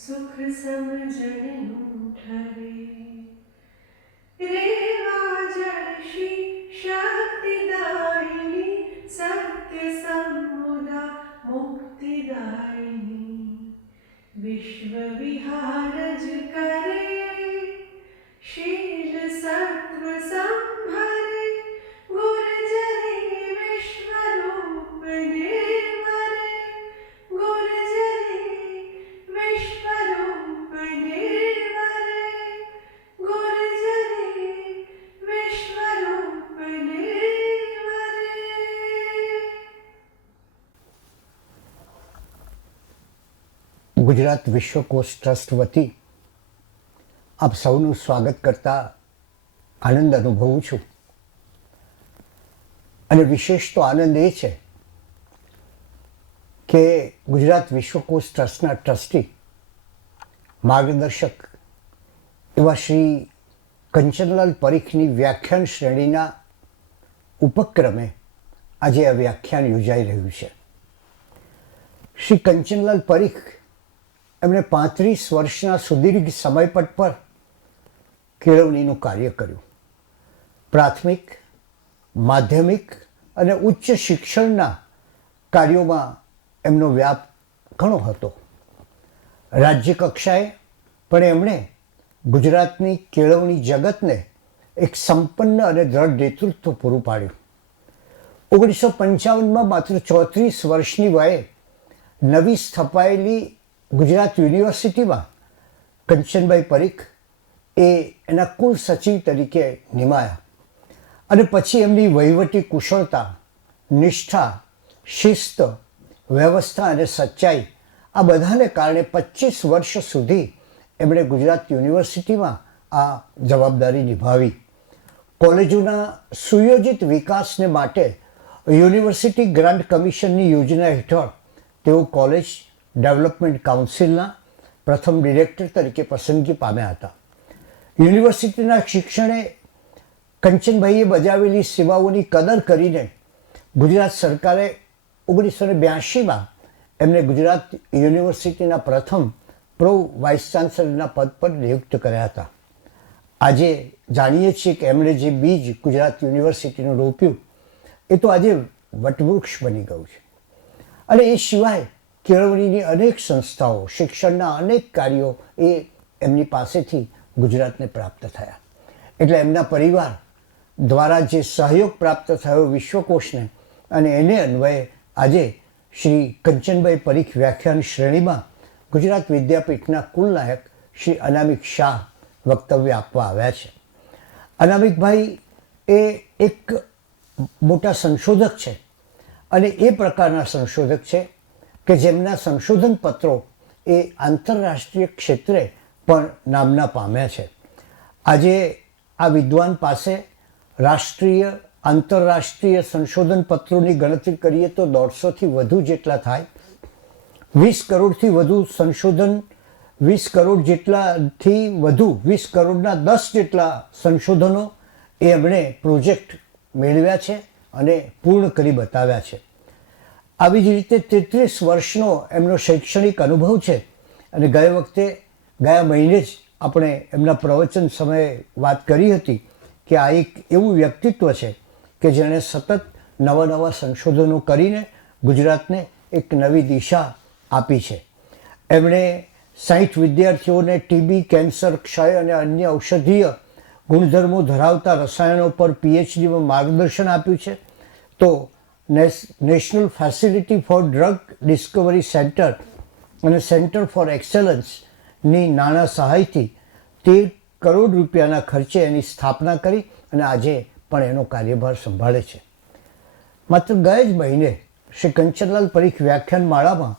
સુખ સમજણનું ઠરે રેવા જળશી શક્તિદાયિની સત્ય સમુદા મુક્તિદાયિની વિશ્વ વિહારજ કરે શીલ સત્વ સંભરે ગુર્જરી વિશ્વરૂપ નિર્ભરે ગુર્જરી વિશ્વરૂપ નિર્ભરે ગુર્જરી વિશ્વરૂપ નિર્ભરે. ગુજરાત વિશ્વકોશ ટ્રસ્ટ વતી આપ સૌનું સ્વાગત કરતા આનંદ અનુભવું છું. અને વિશેષ તો આનંદ એ છે કે ગુજરાત વિશ્વકોશ ટ્રસ્ટના ટ્રસ્ટી માર્ગદર્શક એવા શ્રી કંચનલાલ પરીખની વ્યાખ્યાન શ્રેણીના ઉપક્રમે આજે આ વ્યાખ્યાન યોજાઈ રહ્યું છે. શ્રી કંચનલાલ પરીખ એમણે 35 વર્ષના સુદીર્ઘ સમયપટ પર કેળવણીનું કાર્ય કર્યું. પ્રાથમિક, માધ્યમિક અને ઉચ્ચ શિક્ષણના કાર્યોમાં એમનો વ્યાપ ઘણો હતો. રાજ્ય કક્ષાએ પણ એમણે ગુજરાતની કેળવણી જગતને એક સંપન્ન અને દ્રઢ નેતૃત્વ પૂરું પાડ્યું. 1955માં માત્ર 34 વર્ષની વયે નવી સ્થપાયેલી ગુજરાત યુનિવર્સિટીમાં કંચનભાઈ પરીખ એ એના કુલ સચિવ તરીકે નિમાયા અને પછી એમની વહીવટી કુશળતા, નિષ્ઠા, શિસ્ત, વ્યવસ્થા અને સચ્ચાઈ આ બધાને કારણે 25 વર્ષ સુધી એમણે ગુજરાત યુનિવર્સિટીમાં આ જવાબદારી નિભાવી. કોલેજોના સુયોજિત વિકાસને માટે યુનિવર્સિટી ગ્રાન્ટ કમિશનની યોજના હેઠળ તેઓ કોલેજ ડેવલપમેન્ટ કાઉન્સિલના પ્રથમ ડિરેક્ટર તરીકે પસંદગી પામ્યા હતા. યુનિવર્સિટીના શિક્ષણે કંચનભાઈએ બજાવેલી સેવાઓની કદર કરીને ગુજરાત સરકારે 1982માં એમને ગુજરાત યુનિવર્સિટીના પ્રથમ પ્રો વાઇસ ચાન્સલરના પદ પર નિયુક્ત કર્યા હતા. આજે જાણીએ છીએ કે એમણે જે બીજ ગુજરાત યુનિવર્સિટીનું રોપ્યું એ તો આજે વટવૃક્ષ બની ગયું છે. અને એ સિવાય કેળવણીની અનેક સંસ્થાઓ, શિક્ષણના અનેક કાર્યો એ એમની પાસેથી ગુજરાતને પ્રાપ્ત થયા. એટલે એમના પરિવાર દ્વારા જે સહયોગ પ્રાપ્ત થયો વિશ્વકોશને અને એને અન્વયે આજે શ્રી કંચનભાઈ પરીખ વ્યાખ્યાન શ્રેણીમાં ગુજરાત વિદ્યાપીઠના કુલનાયક શ્રી અનામિક શાહ વક્તવ્ય આપવા આવ્યા છે. અનામિકભાઈ એ એક મોટા સંશોધક છે અને એ પ્રકારના સંશોધક છે કે જેમના સંશોધન પત્રો એ આંતરરાષ્ટ્રીય ક્ષેત્રે પણ નામના પામ્યા છે. આજે આ વિદ્વાન પાસે રાષ્ટ્રીય, આંતરરાષ્ટ્રીય સંશોધન પત્રોની ગણતરી કરીએ તો 150થી વધુ જેટલા થાય. 20 કરોડથી વધુ સંશોધન, 20 કરોડ જેટલાથી વધુ, 20 કરોડના 10 જેટલા સંશોધનો એ એમણે પ્રોજેક્ટ મેળવ્યા છે અને પૂર્ણ કરી બતાવ્યા છે. આવી જ રીતે 33 વર્ષનો એમનો શૈક્ષણિક અનુભવ છે અને ગયા મહિને જ આપણે એમના પ્રવચન સમયે વાત કરી હતી કે આ એક એવું વ્યક્તિત્વ છે કે જેણે સતત નવા સંશોધનો કરીને ગુજરાતને એક નવી દિશા આપી છે. એમણે 60 વિદ્યાર્થીઓને ટીબી, કેન્સર, ક્ષય અને અન્ય ઔષધીય ગુણધર્મો ધરાવતા રસાયણો પર પીએચડીમાં માર્ગદર્શન આપ્યું છે. તો national facility for drug discovery centre અને સેન્ટર ફોર એક્સેલન્સની નાણાં સહાયથી 13 કરોડ રૂપિયાના ખર્ચે એની સ્થાપના કરી અને આજે પણ એનો કાર્યભાર સંભાળે છે. માત્ર ગયા જ મહિને શ્રી કંચનલાલ પરીખ વ્યાખ્યાન માળામાં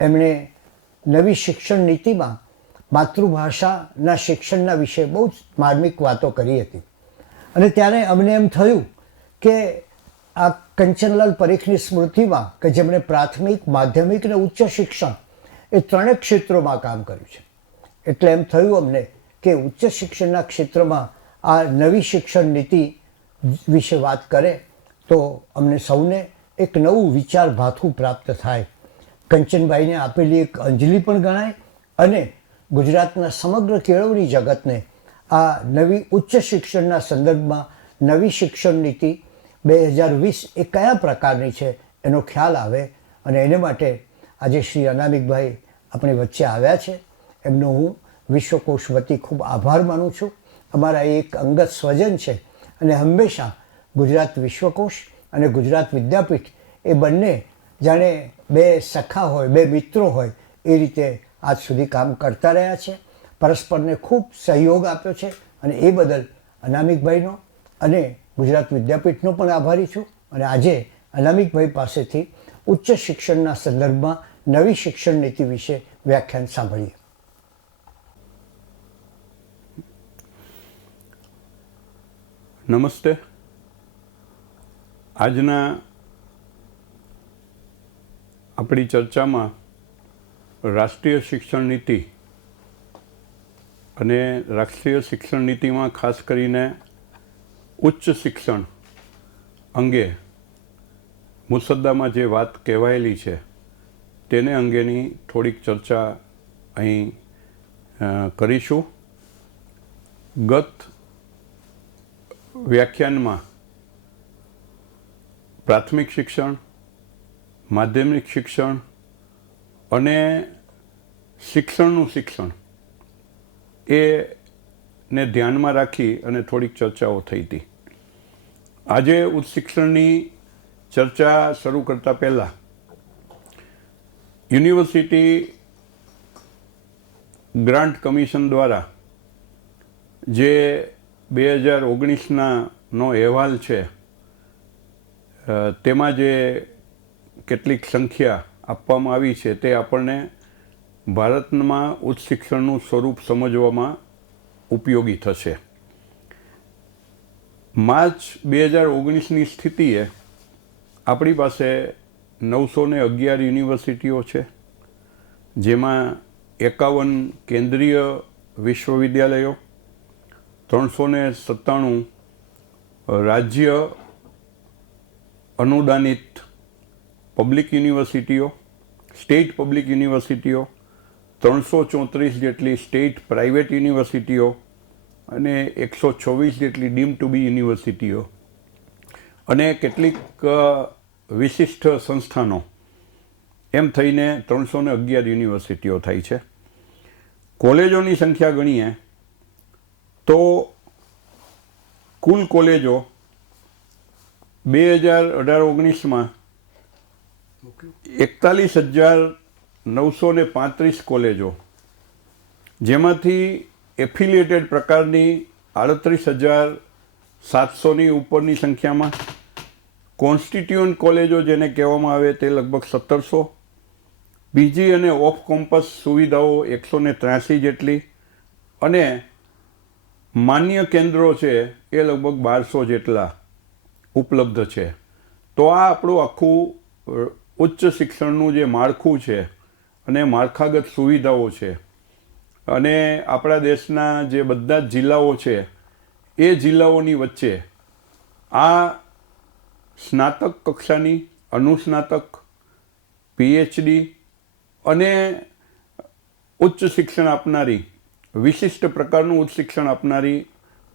એમણે નવી શિક્ષણ નીતિમાં માતૃભાષાના શિક્ષણના વિશે બહુ જ માર્મિક વાતો કરી હતી. અને ત્યારે અમને એમ થયું કે આ કંચનલાલ પરીખની સ્મૃતિમાં કે જેમણે પ્રાથમિક, માધ્યમિક અને ઉચ્ચ શિક્ષણ એ ત્રણેય ક્ષેત્રોમાં કામ કર્યું છે, એટલે એમ થયું અમને કે ઉચ્ચ શિક્ષણના ક્ષેત્રમાં આ નવી શિક્ષણ નીતિ વિશે વાત કરે તો અમને સૌને એક નવું વિચાર ભાથું પ્રાપ્ત થાય. કંચનભાઈને આપેલી એક અંજલિ પણ ગણાય અને ગુજરાતના સમગ્ર કેળવણી જગતને આ નવી ઉચ્ચ શિક્ષણના સંદર્ભમાં નવી શિક્ષણ નીતિ 2020 એ કયા પ્રકારની છે એનો ખ્યાલ આવે અને એને માટે આજે શ્રી અનામિકભાઈ આપણી વચ્ચે આવ્યા છે. એમનો હું વિશ્વકોશ વતી ખૂબ આભાર માનું છું. અમારા એક અંગત સ્વજન છે અને હંમેશા ગુજરાત વિશ્વકોશ અને ગુજરાત વિદ્યાપીઠ એ બંને જાણે બે સખા હોય, બે મિત્રો હોય એ રીતે આજ સુધી કામ કરતા રહ્યા છે. પરસ્પરને ખૂબ સહયોગ આપ્યો છે અને એ બદલ અનામિકભાઈનો અને ગુજરાત વિદ્યાપીઠનો પણ આભારી છું. અને આજે અનામિકભાઈ પાસેથી ઉચ્ચ શિક્ષણના સંદર્ભમાં નવી શિક્ષણ નીતિ વિશે વ્યાખ્યાન સાંભળીએ. નમસ્તે. આજના આપણી ચર્ચામાં રાષ્ટ્રીય શિક્ષણ નીતિ અને રાષ્ટ્રીય શિક્ષણ નીતિમાં ખાસ કરીને ઉચ્ચ શિક્ષણ અંગે મુસદ્દામાં જે વાત કહેવાયેલી છે તેને અંગેની થોડીક ચર્ચા અહીં કરીશું. ગત વ્યાખ્યાનમાં પ્રાથમિક શિક્ષણ, માધ્યમિક શિક્ષણ અને શિક્ષણનું શિક્ષણ એને ધ્યાનમાં રાખી અને થોડીક ચર્ચાઓ થઈ હતી. આજે ઉચ્ચ શિક્ષણની ચર્ચા શરૂ કરતા પહેલાં યુનિવર્સિટી ગ્રાન્ટ કમિશન દ્વારા જે 2019નો અહેવાલ છે તેમાં જે કેટલીક સંખ્યા આપવામાં આવી છે તે આપણને ભારતમાં ઉચ્ચ શિક્ષણનું સ્વરૂપ સમજવામાં ઉપયોગી થશે. માર્ચ 2019ની સ્થિતિએ આપણી પાસે 911 યુનિવર્સિટીઓ છે, જેમાં 51 કેન્દ્રીય વિશ્વવિદ્યાલયો, 397 રાજ્ય અનુદાનિત પબ્લિક યુનિવર્સિટીઓ, સ્ટેટ પબ્લિક યુનિવર્સિટીઓ, 334 જેટલી સ્ટેટ પ્રાઇવેટ યુનિવર્સિટીઓ અને 126 જેટલી ડીમ ટુ બી યુનિવર્સિટીઓ અને કેટલીક વિશિષ્ટ સંસ્થાનો, એમ થઈને 311 યુનિવર્સિટીઓ થાય છે. કોલેજોની સંખ્યા ગણીએ તો કુલ કોલેજો 2018-19માં 41,935 કોલેજો, જેમાંથી એફિલિએટેડ પ્રકારની 38,700ની ઉપરની સંખ્યામાં, કોન્સ્ટિટ્યુઅન્ટ કોલેજો જેને કહેવામાં આવે તે લગભગ 1700, પીજી અને ઓફ કેમ્પસ સુવિધાઓ 183 જેટલી અને માન્ય કેન્દ્રો છે એ લગભગ 1200 જેટલા ઉપલબ્ધ છે. તો આ આપણું આખું ઉચ્ચ શિક્ષણનું જે માળખું છે અને માળખાગત સુવિધાઓ છે અને આપણા દેશના જે બધા જ જિલ્લાઓ છે એ જિલ્લાઓની વચ્ચે આ સ્નાતક કક્ષાની, અનુસ્નાતક, પીએચડી અને ઉચ્ચ શિક્ષણ આપનારી, વિશિષ્ટ પ્રકારનું ઉચ્ચ શિક્ષણ આપનારી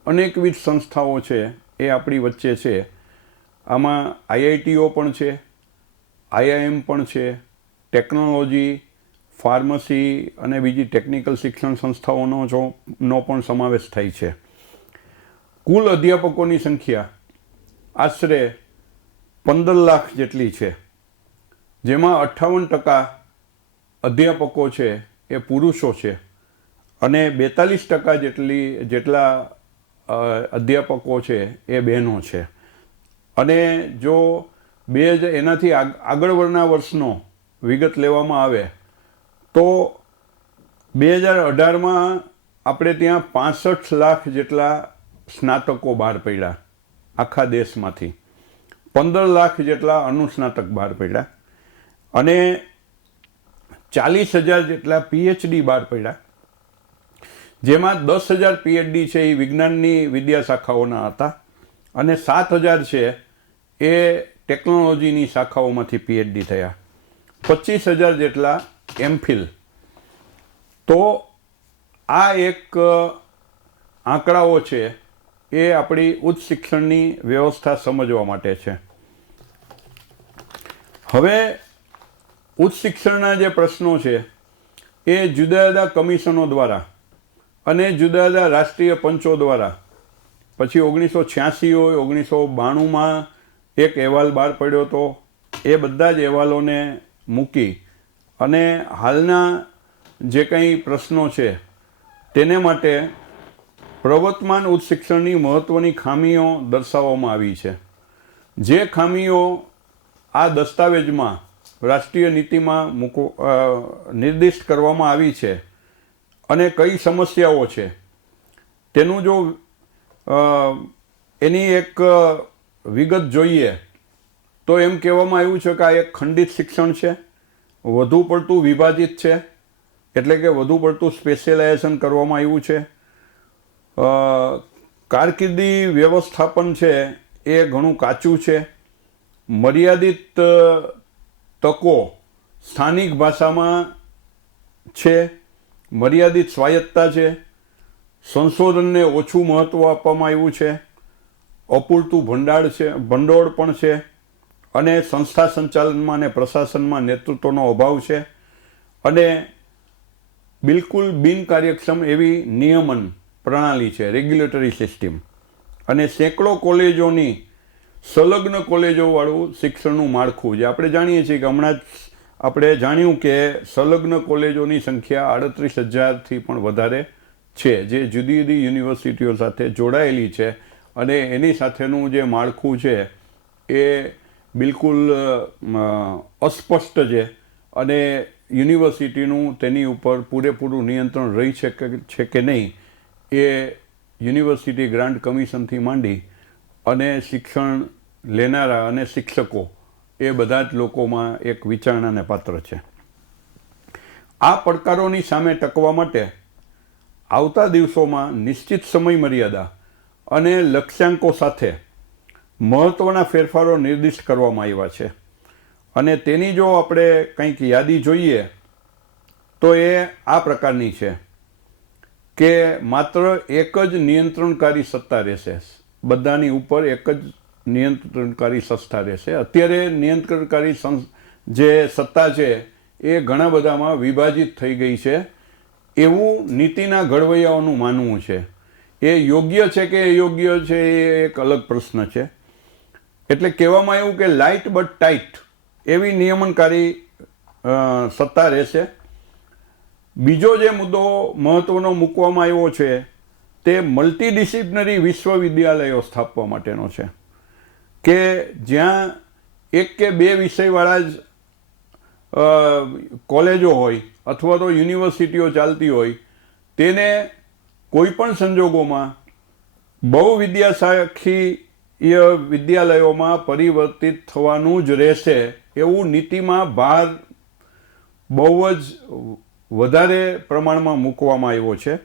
અનેકવિધ સંસ્થાઓ છે એ આપણી વચ્ચે છે. આમાં આઈઆઈટીઓ પણ છે, આઈઆઈએમ પણ છે, ટેકનોલોજી, ફાર્મસી અને બીજી ટેકનિકલ શિક્ષણ સંસ્થાઓનો પણ સમાવેશ થાય છે. કુલ અધ્યાપકોની સંખ્યા આશરે 15 લાખ જેટલી છે, જેમાં 58% અધ્યાપકો છે એ પુરુષો છે અને 42% જેટલા અધ્યાપકો છે એ બહેનો છે. અને જો એનાથી આગળના વર્ષનો વિગત લેવામાં આવે તો 2018માં આપણે ત્યાં 65 લાખ જેટલા સ્નાતકો બહાર પડ્યા આખા દેશમાંથી, 15 લાખ જેટલા અનુસ્નાતક બહાર પડ્યા અને 40,000 જેટલા પીએચડી બહાર પડ્યા, જેમાં 10,000 પીએચડી છે એ વિજ્ઞાનની વિદ્યા શાખાઓના હતા અને 7,000 છે એ ટેકનોલોજીની શાખાઓમાંથી પીએચડી થયા, 25,000 જેટલા એમફિલ. તો આ એક આંકડાઓ છે એ આપણી ઉચ્ચ શિક્ષણની વ્યવસ્થા સમજવા માટે છે. હવે ઉચ્ચ શિક્ષણના જે પ્રશ્નો છે એ જુદા જુદા કમિશનો દ્વારા અને જુદા જુદા રાષ્ટ્રીય પંચો દ્વારા પછી 1986 હોય 1992માં એક અહેવાલ બહાર પડ્યો હતો. એ બધા જ અહેવાલોને મૂકી અને હાલના જે કંઈ પ્રશ્નો છે તેને માટે પ્રવર્તમાન ઉચ્ચ શિક્ષણની મહત્ત્વની ખામીઓ દર્શાવવામાં આવી છે. જે ખામીઓ આ દસ્તાવેજમાં રાષ્ટ્રીય નીતિમાં નિર્દિષ્ટ કરવામાં આવી છે અને કઈ સમસ્યાઓ છે તેનું જો એની એક વિગત જોઈએ તો એમ કહેવામાં આવ્યું છે કે આ એક ખંડિત શિક્ષણ છે, વધુ પડતું વિભાજિત છે, એટલે કે વધુ પડતું સ્પેશિયલાઇઝેશન કરવામાં આવ્યું છે. કારકિર્દી વ્યવસ્થાપન છે એ ઘણું કાચું છે, મર્યાદિત તકો સ્થાનિક ભાષામાં છે, મર્યાદિત સ્વાયત્તતા છે, સંશોધનને ઓછું મહત્ત્વ આપવામાં આવ્યું છે, અપૂરતું ભંડોળ પણ છે અને સંસ્થા સંચાલનમાં અને પ્રશાસનમાં નેતૃત્વનો અભાવ છે અને બિલકુલ બિનકાર્યક્ષમ એવી નિયમન પ્રણાલી છે, રેગ્યુલેટરી સિસ્ટમ, અને સેંકડો કોલેજોની સંલગ્ન કોલેજોવાળું શિક્ષણનું માળખું. જે આપણે જાણીએ છીએ કે હમણાં જ આપણે જાણ્યું કે સંલગ્ન કોલેજોની સંખ્યા 38,000થી પણ વધારે છે, જે જુદી જુદી યુનિવર્સિટીઓ સાથે જોડાયેલી છે અને એની સાથેનું જે માળખું છે એ બિલકુલ અસ્પષ્ટ છે અને યુનિવર્સિટીનું તેની ઉપર પૂરેપૂરું નિયંત્રણ રહી છે કે નહીં એ યુનિવર્સિટી ગ્રાન્ટ કમિશનથી માંડી અને શિક્ષણ લેનારા અને શિક્ષકો એ બધા જ લોકોમાં એક વિચારણાને પાત્ર છે. આ પડકારોની સામે ટકવા માટે આવતા દિવસોમાં નિશ્ચિત સમય મર્યાદા અને લક્ષ્યાંકો સાથે મહત્ત્વના ફેરફારો નિર્દિષ્ટ કરવામાં આવ્યા છે અને તેની જો આપણે કંઈક યાદી જોઈએ તો એ આ પ્રકારની છે કે માત્ર એક જ નિયંત્રણકારી સત્તા રહેશે, બધાની ઉપર એક જ નિયંત્રણકારી સંસ્થા રહેશે. અત્યારે નિયંત્રણકારી જે સત્તા છે એ ઘણા બધામાં વિભાજિત થઈ ગઈ છે એવું નીતિના ઘડવૈયાઓનું માનવું છે. એ યોગ્ય છે કે અયોગ્ય છે એ એક અલગ પ્રશ્ન છે. એટલે કહેવામાં આવ્યું કે લાઇટ બટ ટાઇટ એવી નિયમનકારી સત્તા રહેશે. બીજો જે મુદ્દો મહત્ત્વનો મૂકવામાં આવ્યો છે તે મલ્ટીડિસિપ્લિનરી વિશ્વવિદ્યાલયો સ્થાપવા માટેનો છે કે જ્યાં એક કે બે વિષયવાળા જ કોલેજો હોય અથવા તો યુનિવર્સિટીઓ ચાલતી હોય તેને કોઈ પણ સંજોગોમાં બહુવિદ્યાશાખીય વિદ્યાલયોમાં પરિવર્તિત થવાનું જ રહેશે એવું નીતિમાં ભાર બહુ જ વધારે પ્રમાણમાં મૂકવામાં આવ્યો છે.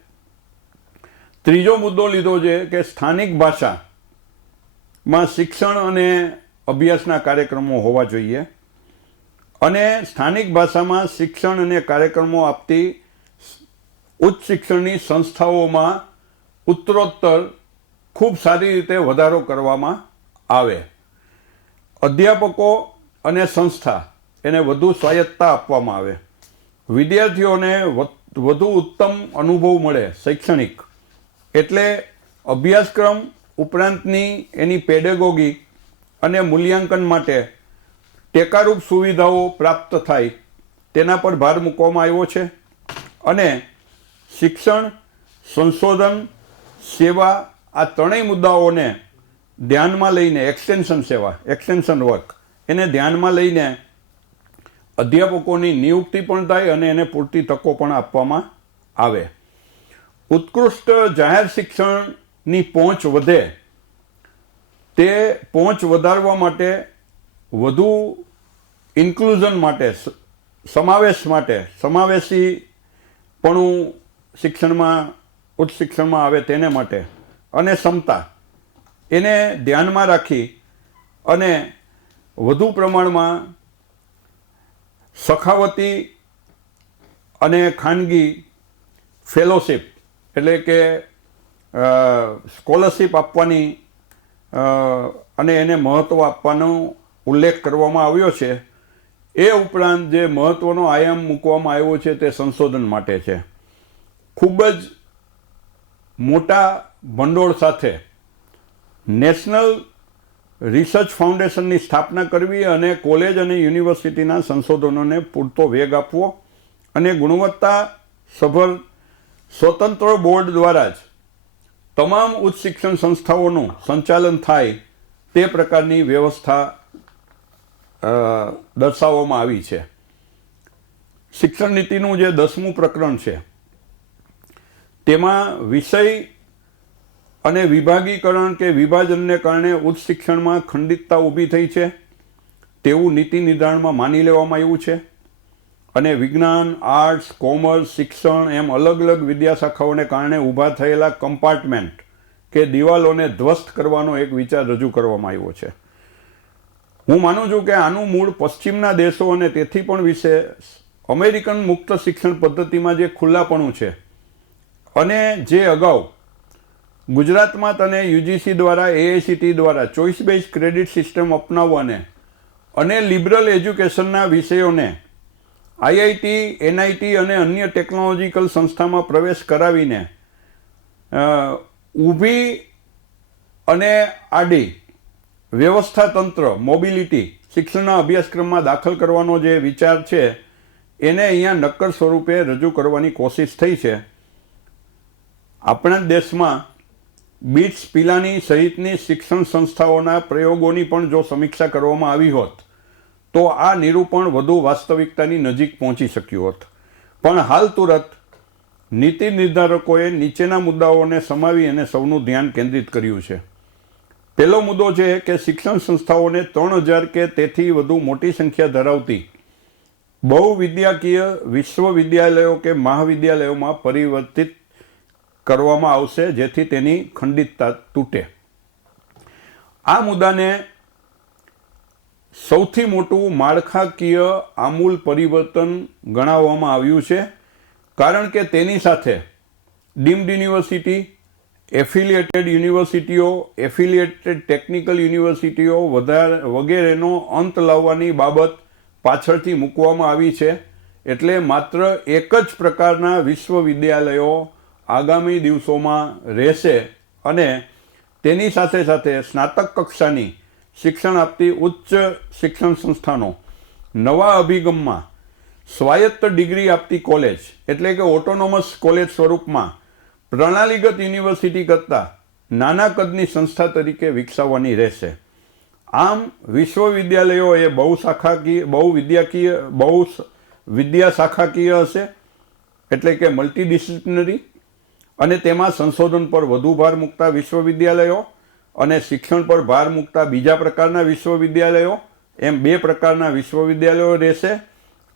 ત્રીજો મુદ્દો લીધો છે કે સ્થાનિક ભાષામાં શિક્ષણ અને અભ્યાસના કાર્યક્રમો હોવા જોઈએ અને સ્થાનિક ભાષામાં શિક્ષણ અને કાર્યક્રમો આપતી ઉચ્ચ શિક્ષણની સંસ્થાઓમાં ઉત્તરોત્તર ખૂબ સારી રીતે વધારો કરવામાં આવે. અધ્યાપકો અને સંસ્થા એને વધુ સ્વાયત્તતા આપવામાં આવે. વિદ્યાર્થીઓને વધુ ઉત્તમ અનુભવ મળે શૈક્ષણિક, એટલે અભ્યાસક્રમ ઉપરાંતની એની પેડેગોગી અને મૂલ્યાંકન માટે ટેકારૂપ સુવિધાઓ પ્રાપ્ત થાય તેના પર ભાર મૂકવામાં આવ્યો છે અને શિક્ષણ, સંશોધન, સેવા આ ત્રણેય મુદ્દાઓને ધ્યાનમાં લઈને એક્સટેન્શન સેવા, એક્સટેન્શન વર્ક એને ધ્યાનમાં લઈને અધ્યાપકોની નિયુક્તિ પણ થાય અને એને પૂરતી તકો પણ આપવામાં આવે. ઉત્કૃષ્ટ જાહેર શિક્ષણની પહોંચ વધે તે પહોંચ વધારવા માટે વધુ ઇન્ક્લુઝન માટે, સમાવેશ માટે, સમાવેશીપણું શિક્ષણમાં ઉચ્ચ શિક્ષણમાં આવે તેને માટે અને ક્ષમતા એને ધ્યાનમાં રાખી અને વધુ પ્રમાણમાં સખાવતી અને ખાનગી ફેલોશિપ એટલે કે સ્કોલરશીપ આપવાની અને એને મહત્ત્વ આપવાનો ઉલ્લેખ કરવામાં આવ્યો છે. એ ઉપરાંત જે મહત્ત્વનો આયામ મૂકવામાં આવ્યો છે તે સંશોધન માટે છે. ખૂબ જ મોટા ભંડોળ સાથે નેશનલ રિસર્ચ ફાઉન્ડેશનની સ્થાપના કરવી અને કોલેજ અને યુનિવર્સિટીના સંશોધનોને પૂરતો વેગ આપવો અને ગુણવત્તા સભર સ્વતંત્ર બોર્ડ દ્વારા જ તમામ ઉચ્ચ શિક્ષણ સંસ્થાઓનું સંચાલન થાય તે પ્રકારની વ્યવસ્થા દર્શાવવામાં આવી છે. શિક્ષણ નીતિનું જે 10મું પ્રકરણ છે તેમાં વિષય અને વિભાગીકરણ કે વિભાજનને કારણે ઉચ્ચ શિક્ષણમાં ખંડિતતા ઊભી થઈ છે તેવું નીતિ નિર્ધારણમાં માની લેવામાં આવ્યું છે. અને વિજ્ઞાન, આર્ટ્સ, કોમર્સ, શિક્ષણ એમ અલગ અલગ વિદ્યાશાખાઓને કારણે ઊભા થયેલા કમ્પાર્ટમેન્ટ કે દિવાલોને ધ્વસ્ત કરવાનો એક વિચાર રજૂ કરવામાં આવ્યો છે. હું માનું છું કે આનું મૂળ પશ્ચિમના દેશો અને તેથી પણ વિશેષ અમેરિકન મુક્ત શિક્ષણ પદ્ધતિમાં જે ખુલ્લાપણું છે અને જે અગાઉ ગુજરાતમાં તને યુજીસી દ્વારા એઆઈસીટી દ્વારા ચોઇસ બેઝ ક્રેડિટ સિસ્ટમ અપનાવવાને અને લિબરલ એજ્યુકેશનના વિષયોને આઈઆઈટી, એનઆઈટી અને અન્ય ટેકનોલોજીકલ સંસ્થામાં પ્રવેશ કરાવીને ઊભી અને આડી વ્યવસ્થાતંત્ર મોબિલિટી શિક્ષણના અભ્યાસક્રમમાં દાખલ કરવાનો જે વિચાર છે એને અહીંયા નક્કર સ્વરૂપે રજૂ કરવાની કોશિશ થઈ છે. આપણા દેશમાં બીટ્સ, પિલાની સહિતની શિક્ષણ સંસ્થાઓના પ્રયોગોની પણ જો સમીક્ષા કરવામાં આવી હોત તો આ નિરૂપણ વધુ વાસ્તવિકતાની નજીક પહોંચી શક્યું હોત. પણ હાલ તુરત નીતિ નિર્ધારકોએ નીચેના મુદ્દાઓને સમાવી અને સૌનું ધ્યાન કેન્દ્રિત કર્યું છે. પહેલો મુદ્દો છે કે શિક્ષણ સંસ્થાઓને 3000 કે તેથી વધુ મોટી સંખ્યા ધરાવતી બહુવિદ્યાકીય વિશ્વવિદ્યાલયો કે મહાવિદ્યાલયોમાં પરિવર્તિત કરવામાં આવશે જેથી તેની ખંડિતતા તૂટે. આ મુદ્દાને સૌથી મોટું માળખાકીય આમૂલ પરિવર્તન ગણાવવામાં આવ્યું છે કારણ કે તેની સાથે ડીમ્ડ યુનિવર્સિટી, એફિલિએટેડ યુનિવર્સિટીઓ, એફિલિએટેડ ટેકનિકલ યુનિવર્સિટીઓ વગેરેનો અંત લાવવાની બાબત પાછળથી મૂકવામાં આવી છે. એટલે માત્ર એક જ પ્રકારના વિશ્વવિદ્યાલયો આગામી દિવસોમાં રહેશે અને તેની સાથે સાથે સ્નાતક કક્ષાની શિક્ષણ આપતી ઉચ્ચ શિક્ષણ સંસ્થાનો નવા અભિગમમાં સ્વાયત્ત ડિગ્રી આપતી કોલેજ એટલે કે ઓટોનોમસ કોલેજ સ્વરૂપમાં પ્રણાલીગત યુનિવર્સિટી કરતાં નાના કદની સંસ્થા તરીકે વિકસાવવાની રહેશે. આમ વિશ્વવિદ્યાલયો એ બહુવિદ્યાશાખાકીય હશે એટલે કે મલ્ટીડિસિપ્લિનરી અને તેમાં સંશોધન પર વધુ ભાર મૂકતા વિશ્વવિદ્યાલયો અને શિક્ષણ પર ભાર મૂકતા બીજા પ્રકારના વિશ્વવિદ્યાલયો એમ બે પ્રકારના વિશ્વવિદ્યાલયો રહેશે.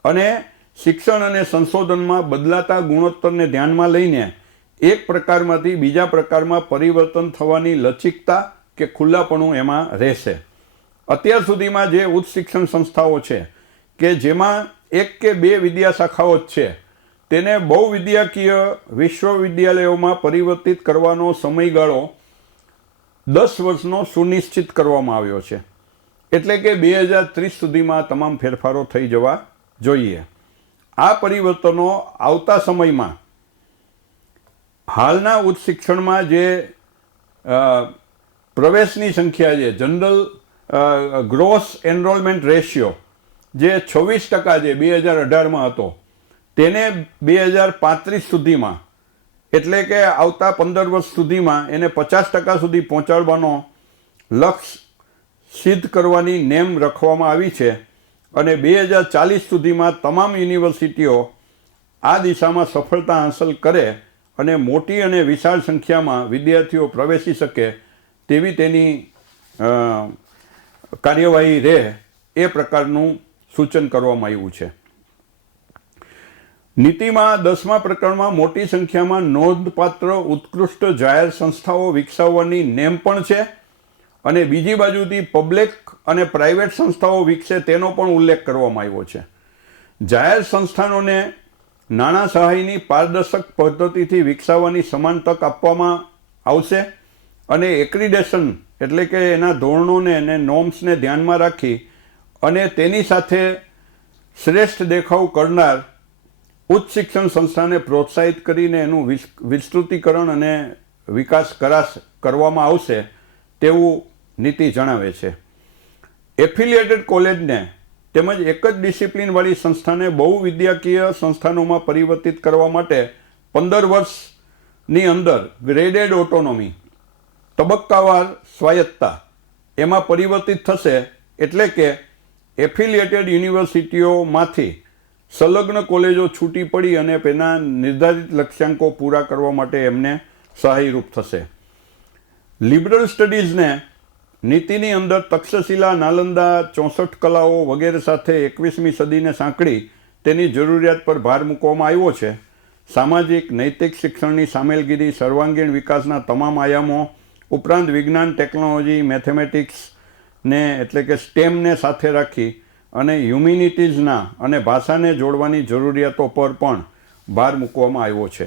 અને શિક્ષણ અને સંશોધનમાં બદલાતા ગુણોત્તરને ધ્યાનમાં લઈને એક પ્રકારમાંથી બીજા પ્રકારમાં પરિવર્તન થવાની લચકતા કે ખુલ્લાપણું એમાં રહેશે. અત્યાર સુધીમાં જે ઉચ્ચ શિક્ષણ સંસ્થાઓ છે કે જેમાં એક કે બે વિદ્યાશાખાઓ જ છે તેને બહુવિદ્યાકીય વિશ્વવિદ્યાલયોમાં પરિવર્તિત કરવાનો સમયગાળો 10 વર્ષનો સુનિશ્ચિત કરવામાં આવ્યો છે. એટલે કે 2030 સુધીમાં તમામ ફેરફારો થઈ જવા જોઈએ. આ પરિવર્તનો આવતા સમયમાં હાલના ઉચ્ચ શિક્ષણમાં જે પ્રવેશની સંખ્યા છે જનરલ ગ્રોસ એનરોલમેન્ટ રેશિયો જે 26% જે 2018માં હતો તેને 2035 સુધીમાં એટલે કે આવતા 15 વર્ષ સુધીમાં એને 50% સુધી પહોંચાડવાનો લક્ષ્ય સિદ્ધ કરવાની નેમ રાખવામાં આવી છે. અને 2040 સુધીમાં તમામ યુનિવર્સિટીઓ આ દિશામાં સફળતા હાંસલ કરે અને મોટી અને વિશાળ સંખ્યામાં વિદ્યાર્થીઓ પ્રવેશી શકે તેવી તેની કાર્યવાહી રહે એ પ્રકારનું સૂચન કરવામાં આવ્યું છે. નીતિમાં 10મા પ્રકરણમાં મોટી સંખ્યામાં નોંધપાત્ર ઉત્કૃષ્ટ જાહેર સંસ્થાઓ વિકસાવવાની નેમ પણ છે અને બીજી બાજુથી પબ્લિક અને પ્રાઇવેટ સંસ્થાઓ વિકસે તેનો પણ ઉલ્લેખ કરવામાં આવ્યો છે. જાહેર સંસ્થાનોને નાણાં સહાયની પારદર્શક પદ્ધતિથી વિકસાવવાની સમાન તક આપવામાં આવશે અને એક્રિડેશન એટલે કે એના ધોરણોને અને નોર્મ્સને ધ્યાનમાં રાખી અને તેની સાથે શ્રેષ્ઠ દેખાવ કરનાર ઉચ્ચ શિક્ષણ સંસ્થાને પ્રોત્સાહિત કરીને એનું વિસ્તૃતીકરણ અને વિકાસ કરવામાં આવશે તેવું નીતિ જણાવે છે. એફિલિએટેડ કોલેજને તેમજ એક જ ડિસિપ્લિનવાળી સંસ્થાને બહુવિદ્યાકીય સંસ્થાનોમાં પરિવર્તિત કરવા માટે 15 વર્ષની અંદર ગ્રેડેડ ઓટોનોમી તબક્કાવાર સ્વાયત્તતા એમાં પરિવર્તિત થશે. એટલે કે એફિલિએટેડ યુનિવર્સિટીઓમાંથી સંલગ્ન કોલેજો છૂટી પડી અને તેના નિર્ધારિત લક્ષ્યાંકો પૂરા કરવા માટે એમને સહાયરૂપ થશે. લિબરલ સ્ટડીઝને નીતિની અંદર તક્ષશિલા, નાલંદા, 64 કલાઓ વગેરે સાથે 21મી સદીને સાંકળી તેની જરૂરિયાત પર ભાર મૂકવામાં આવ્યો છે. સામાજિક નૈતિક શિક્ષણની સામેલગીરી, સર્વાંગીણ વિકાસના તમામ આયામો ઉપરાંત વિજ્ઞાન, ટેકનોલોજી, મેથેમેટિક્સને એટલે કે સ્ટેમને સાથે રાખી અને હ્યુમિનિટીઝના અને ભાષાને જોડવાની જરૂરિયાતો પર પણ ભાર મૂકવામાં આવ્યો છે.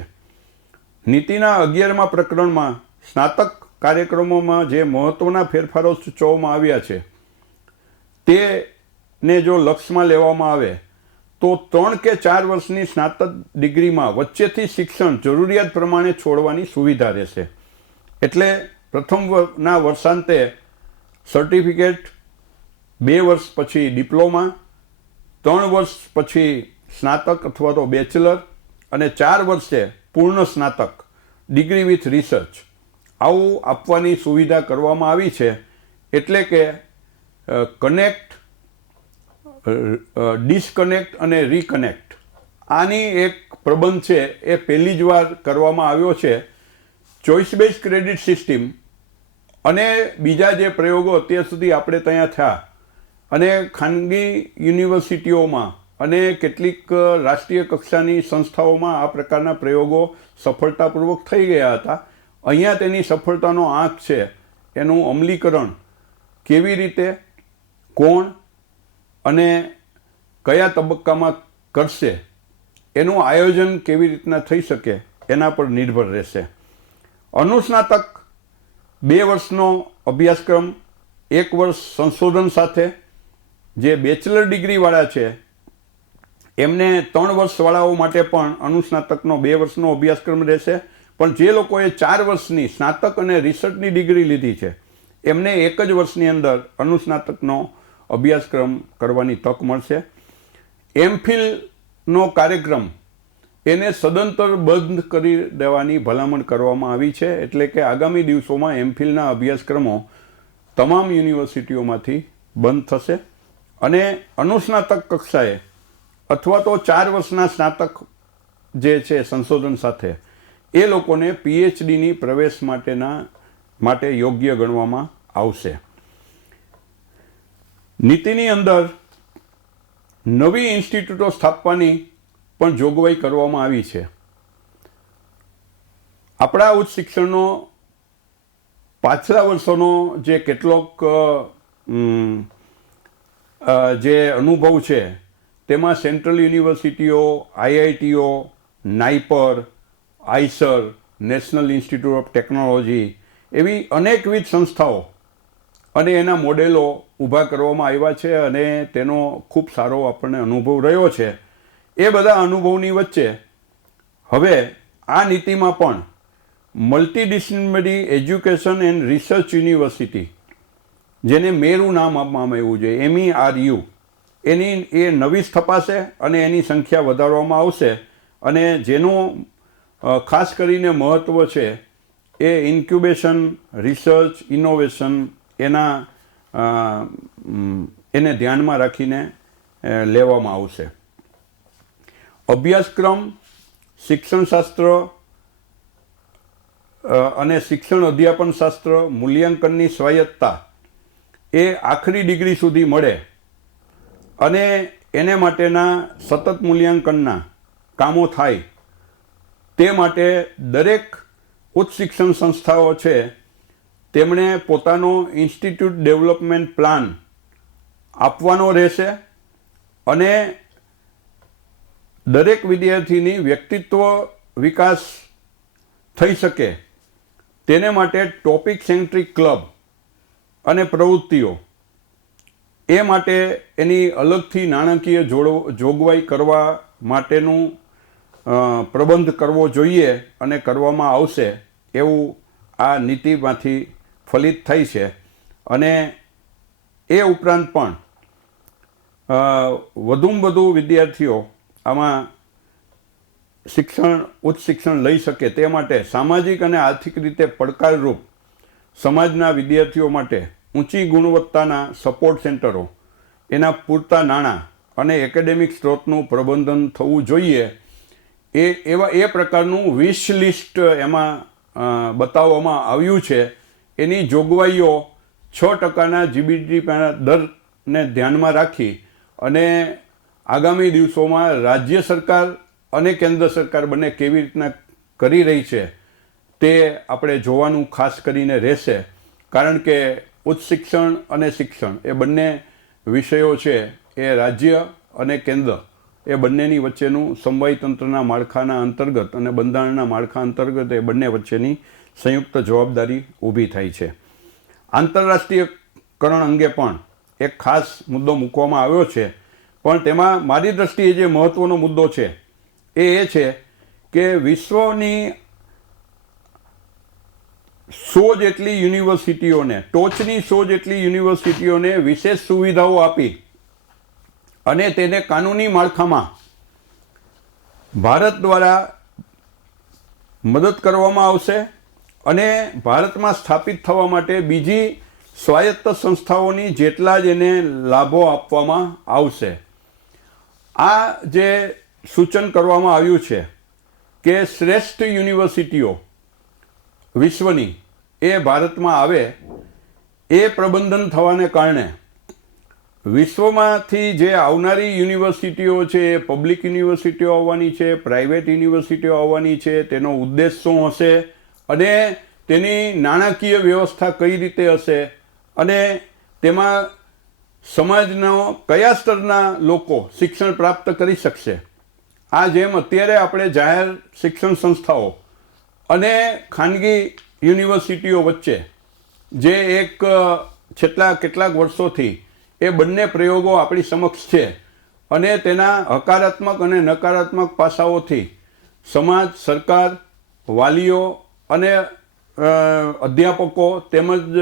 નીતિના 11મા પ્રકરણમાં સ્નાતક કાર્યક્રમોમાં જે મહત્ત્વના ફેરફારો સૂચવવામાં આવ્યા છે તેને જો લક્ષમાં લેવામાં આવે તો 3 કે 4 વર્ષની સ્નાતક ડિગ્રીમાં વચ્ચેથી શિક્ષણ જરૂરિયાત પ્રમાણે છોડવાની સુવિધા રહેશે. એટલે પ્રથમના વર્ષાંતે સર્ટિફિકેટ, 2 વર્ષ પછી ડિપ્લોમા, 3 વર્ષ પછી સ્નાતક અથવા તો બેચલર અને 4 વર્ષે પૂર્ણ સ્નાતક ડિગ્રી વિથ રિસર્ચ આવું આપવાની સુવિધા કરવામાં આવી છે. એટલે કે કનેક્ટ, ડિસકનેક્ટ અને રીકનેક્ટ આની એક પ્રબંધ છે એ પહેલી જ વાર કરવામાં આવ્યો છે. ચોઇસ બેઝ ક્રેડિટ સિસ્ટમ અને બીજા જે પ્રયોગો અત્યાર સુધી આપણે ત્યાં થયા અને ખાનગી યુનિવર્સિટીઓમાં અને કેટલીક રાષ્ટ્રીય કક્ષાની સંસ્થાઓમાં આ પ્રકારના પ્રયોગો સફળતાપૂર્વક થઈ ગયા હતા. અહીંયા તેની સફળતાનો આંક છે. એનું અમલીકરણ કેવી રીતે, કોણ અને કયા તબક્કામાં કરશે, એનું આયોજન કેવી રીતના થઈ શકે એના પર નિર્ભર રહેશે. અનુસ્નાતક 2 વર્ષનો અભ્યાસક્રમ, 1 વર્ષ સંશોધન સાથે. જે બેચલર ડિગ્રીવાળા છે એમને 3 વર્ષવાળાઓ માટે પણ અનુસ્નાતકનો 2 વર્ષનો અભ્યાસક્રમ રહેશે. પણ જે લોકોએ 4 વર્ષની સ્નાતક અને રિસર્ચની ડિગ્રી લીધી છે એમને 1 જ વર્ષની અંદર અનુસ્નાતકનો અભ્યાસક્રમ કરવાની તક મળશે. એમફિલનો કાર્યક્રમ એને સદંતર બંધ કરી દેવાની ભલામણ કરવામાં આવી છે. એટલે કે આગામી દિવસોમાં એમફિલના અભ્યાસક્રમો તમામ યુનિવર્સિટીઓમાંથી બંધ થશે અને અનુસ્નાતક કક્ષાએ અથવા તો 4 વર્ષના સ્નાતક જે છે સંશોધન સાથે એ લોકોને પીએચડીની પ્રવેશ માટે યોગ્ય ગણવામાં આવશે. નીતિની અંદર નવી ઇન્સ્ટિટ્યૂટો સ્થાપવાની પણ જોગવાઈ કરવામાં આવી છે. આપણા ઉચ્ચ શિક્ષણનો પાછલા વર્ષોનો જે કેટલોક જે અનુભવ છે તેમાં સેન્ટ્રલ યુનિવર્સિટીઓ, આઈઆઈટીઓ, NIPER, IISER, national institute of technology એવી અનેકવિધ સંસ્થાઓ અને એના મોડેલો ઊભા કરવામાં આવ્યા છે અને તેનો ખૂબ સારો આપણને અનુભવ રહ્યો છે. એ બધા અનુભવની વચ્ચે હવે આ નીતિમાં પણ multidisciplinary education and research university, જેને મેરું નામ આપવામાં આવ્યું છે, MERU, એની એ નવી સ્થપાશે અને એની સંખ્યા વધારવામાં આવશે. અને જેનું ખાસ કરીને મહત્ત્વ છે એ ઇન્ક્યુબેશન, રિસર્ચ, ઇનોવેશન એને ધ્યાનમાં રાખીને લેવામાં આવશે. અભ્યાસક્રમ, શિક્ષણશાસ્ત્ર અને શિક્ષણ અધ્યાપન શાસ્ત્ર, મૂલ્યાંકનની સ્વાયત્તતા એ આખરી ડિગ્રી સુધી મળે અને એને માટેના સતત મૂલ્યાંકનના કામો થાય તે માટે દરેક ઉચ્ચ શિક્ષણ સંસ્થાઓ છે તેમણે પોતાનો ઇન્સ્ટિટ્યૂટ ડેવલપમેન્ટ પ્લાન આપવાનો રહેશે અને દરેક વિદ્યાર્થીની વ્યક્તિત્વ વિકાસ થઈ શકે તેને માટે ટોપિક સેન્ટ્રિક ક્લબ અને પ્રવૃત્તિઓ એ માટે એની અલગથી નાણાકીય જોગવાઈ કરવા માટેનું પ્રબંધ કરવો જોઈએ અને કરવામાં આવશે એવું આ નીતિમાંથી ફલિત થઈ છે. અને એ ઉપરાંત પણ વધુમાં વધુ વિદ્યાર્થીઓ આમાં ઉચ્ચ શિક્ષણ લઈ શકે તે માટે સામાજિક અને આર્થિક રીતે પડકારરૂપ સમાજના વિદ્યાર્થીઓ માટે ઊંચી ગુણવત્તાના સપોર્ટ સેન્ટરો, એના પૂરતા નાણાં અને એકેડેમિક સ્ત્રોતનું પ્રબંધન થવું જોઈએ. એ પ્રકારનું વિશ લિસ્ટ એમાં બતાવવામાં આવ્યું છે. એની જોગવાઈઓ 6%ના જીડીપી દરને ધ્યાનમાં રાખી અને આગામી દિવસોમાં રાજ્ય સરકાર અને કેન્દ્ર સરકાર બંને કેવી રીતના કરી રહી છે તે આપણે જોવાનું ખાસ કરીને રહેશે. કારણ કે ઉચ્ચ શિક્ષણ અને શિક્ષણ એ બંને વિષયો છે એ રાજ્ય અને કેન્દ્ર એ બંનેની વચ્ચેનું સમવાય તંત્રના માળખાના અંતર્ગત અને બંધારણના માળખા અંતર્ગત એ બંને વચ્ચેની સંયુક્ત જવાબદારી ઊભી થાય છે. આંતરરાષ્ટ્રીયકરણ અંગે પણ એક ખાસ મુદ્દો મૂકવામાં આવ્યો છે, પણ તેમાં મારી દૃષ્ટિએ જે મહત્ત્વનો મુદ્દો છે એ છે કે વિશ્વની 100 જેટલી યુનિવર્સિટીઓને, ટોચની 100 જેટલી યુનિવર્સિટીઓને વિશેષ સુવિધાઓ આપી અને તેને કાનૂની માળખામાં ભારત દ્વારા મદદ કરવામાં આવશે અને ભારતમાં સ્થાપિત થવા માટે બીજી સ્વાયત્ત સંસ્થાઓની જેટલા જ એને લાભો આપવામાં આવશે. આ જે સૂચન કરવામાં આવ્યું છે કે શ્રેષ્ઠ યુનિવર્સિટીઓ વિશ્વની એ ભારતમાં આવે, એ પ્રબંધન થવાને કારણે વિશ્વમાંથી જે આવનારી યુનિવર્સિટીઓ છે એ પબ્લિક યુનિવર્સિટીઓ આવવાની છે, પ્રાઇવેટ યુનિવર્સિટીઓ આવવાની છે, તેનો ઉદ્દેશ શું હશે અને તેની નાણાકીય વ્યવસ્થા કઈ રીતે હશે અને તેમાં સમાજનો કયા સ્તરના લોકો શિક્ષણ પ્રાપ્ત કરી શકશે. આ જેમ અત્યારે આપણે જાહેર શિક્ષણ સંસ્થાઓ અને ખાનગી યુનિવર્સિટીઓ વચ્ચે જે એક છેલ્લા કેટલાક વર્ષોથી એ બંને પ્રયોગો આપણી સમક્ષ છે અને તેના હકારાત્મક અને નકારાત્મક પાસાઓથી સમાજ, સરકાર, વાલીઓ અને અધ્યાપકો તેમજ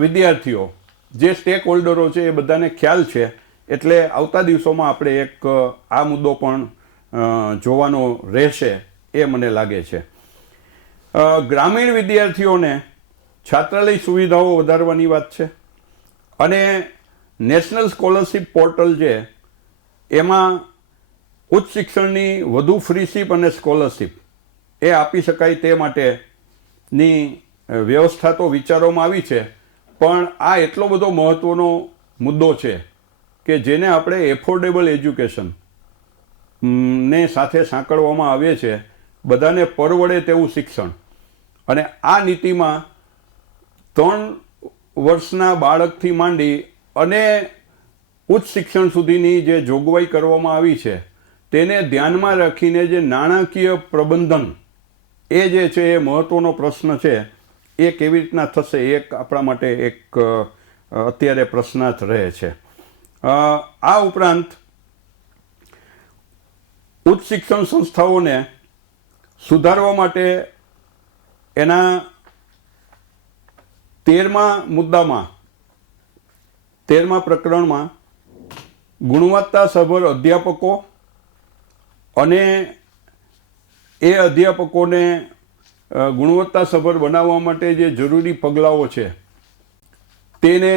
વિદ્યાર્થીઓ જે સ્ટેક હોલ્ડરો છે એ બધાને ખ્યાલ છે. એટલે આવતા દિવસોમાં આપણે એક આ મુદ્દો પણ જોવાનો રહેશે એ મને લાગે છે. ગ્રામીણ વિદ્યાર્થીઓને છાત્રાલય સુવિધાઓ વધારવાની વાત છે અને નેશનલ સ્કોલરશિપ પોર્ટલ છે એમાં ઉચ્ચ શિક્ષણની વધુ ફ્રીશીપ અને સ્કોલરશિપ એ આપી શકાય તે માટેની વ્યવસ્થા તો વિચારવામાં આવી છે, પણ આ એટલો બધો મહત્ત્વનો મુદ્દો છે કે જેને આપણે એફોર્ડેબલ એજ્યુકેશન ને સાથે સાંકળવામાં આવે છે, બધાને પરવડે તેવું શિક્ષણ. અને આ નીતિમાં 3 વર્ષના બાળકથી માંડી અને ઉચ્ચ શિક્ષણ સુધીની જે જોગવાઈ કરવામાં આવી છે તેને ધ્યાનમાં રાખીને જે નાણાકીય પ્રબંધન એ જે છે એ મહત્ત્વનો પ્રશ્ન છે. એ કેવી રીતના થશે એ આપણા માટે એક અત્યારે પ્રશ્નાર્થ રહે છે. આ ઉપરાંત ઉચ્ચ શિક્ષણ સંસ્થાઓને સુધારવા માટે એના 13મા પ્રકરણમાં ગુણવત્તાસભર અધ્યાપકો અને એ અધ્યાપકોને ગુણવત્તાસભર બનાવવા માટે જે જરૂરી પગલાઓ છે તેને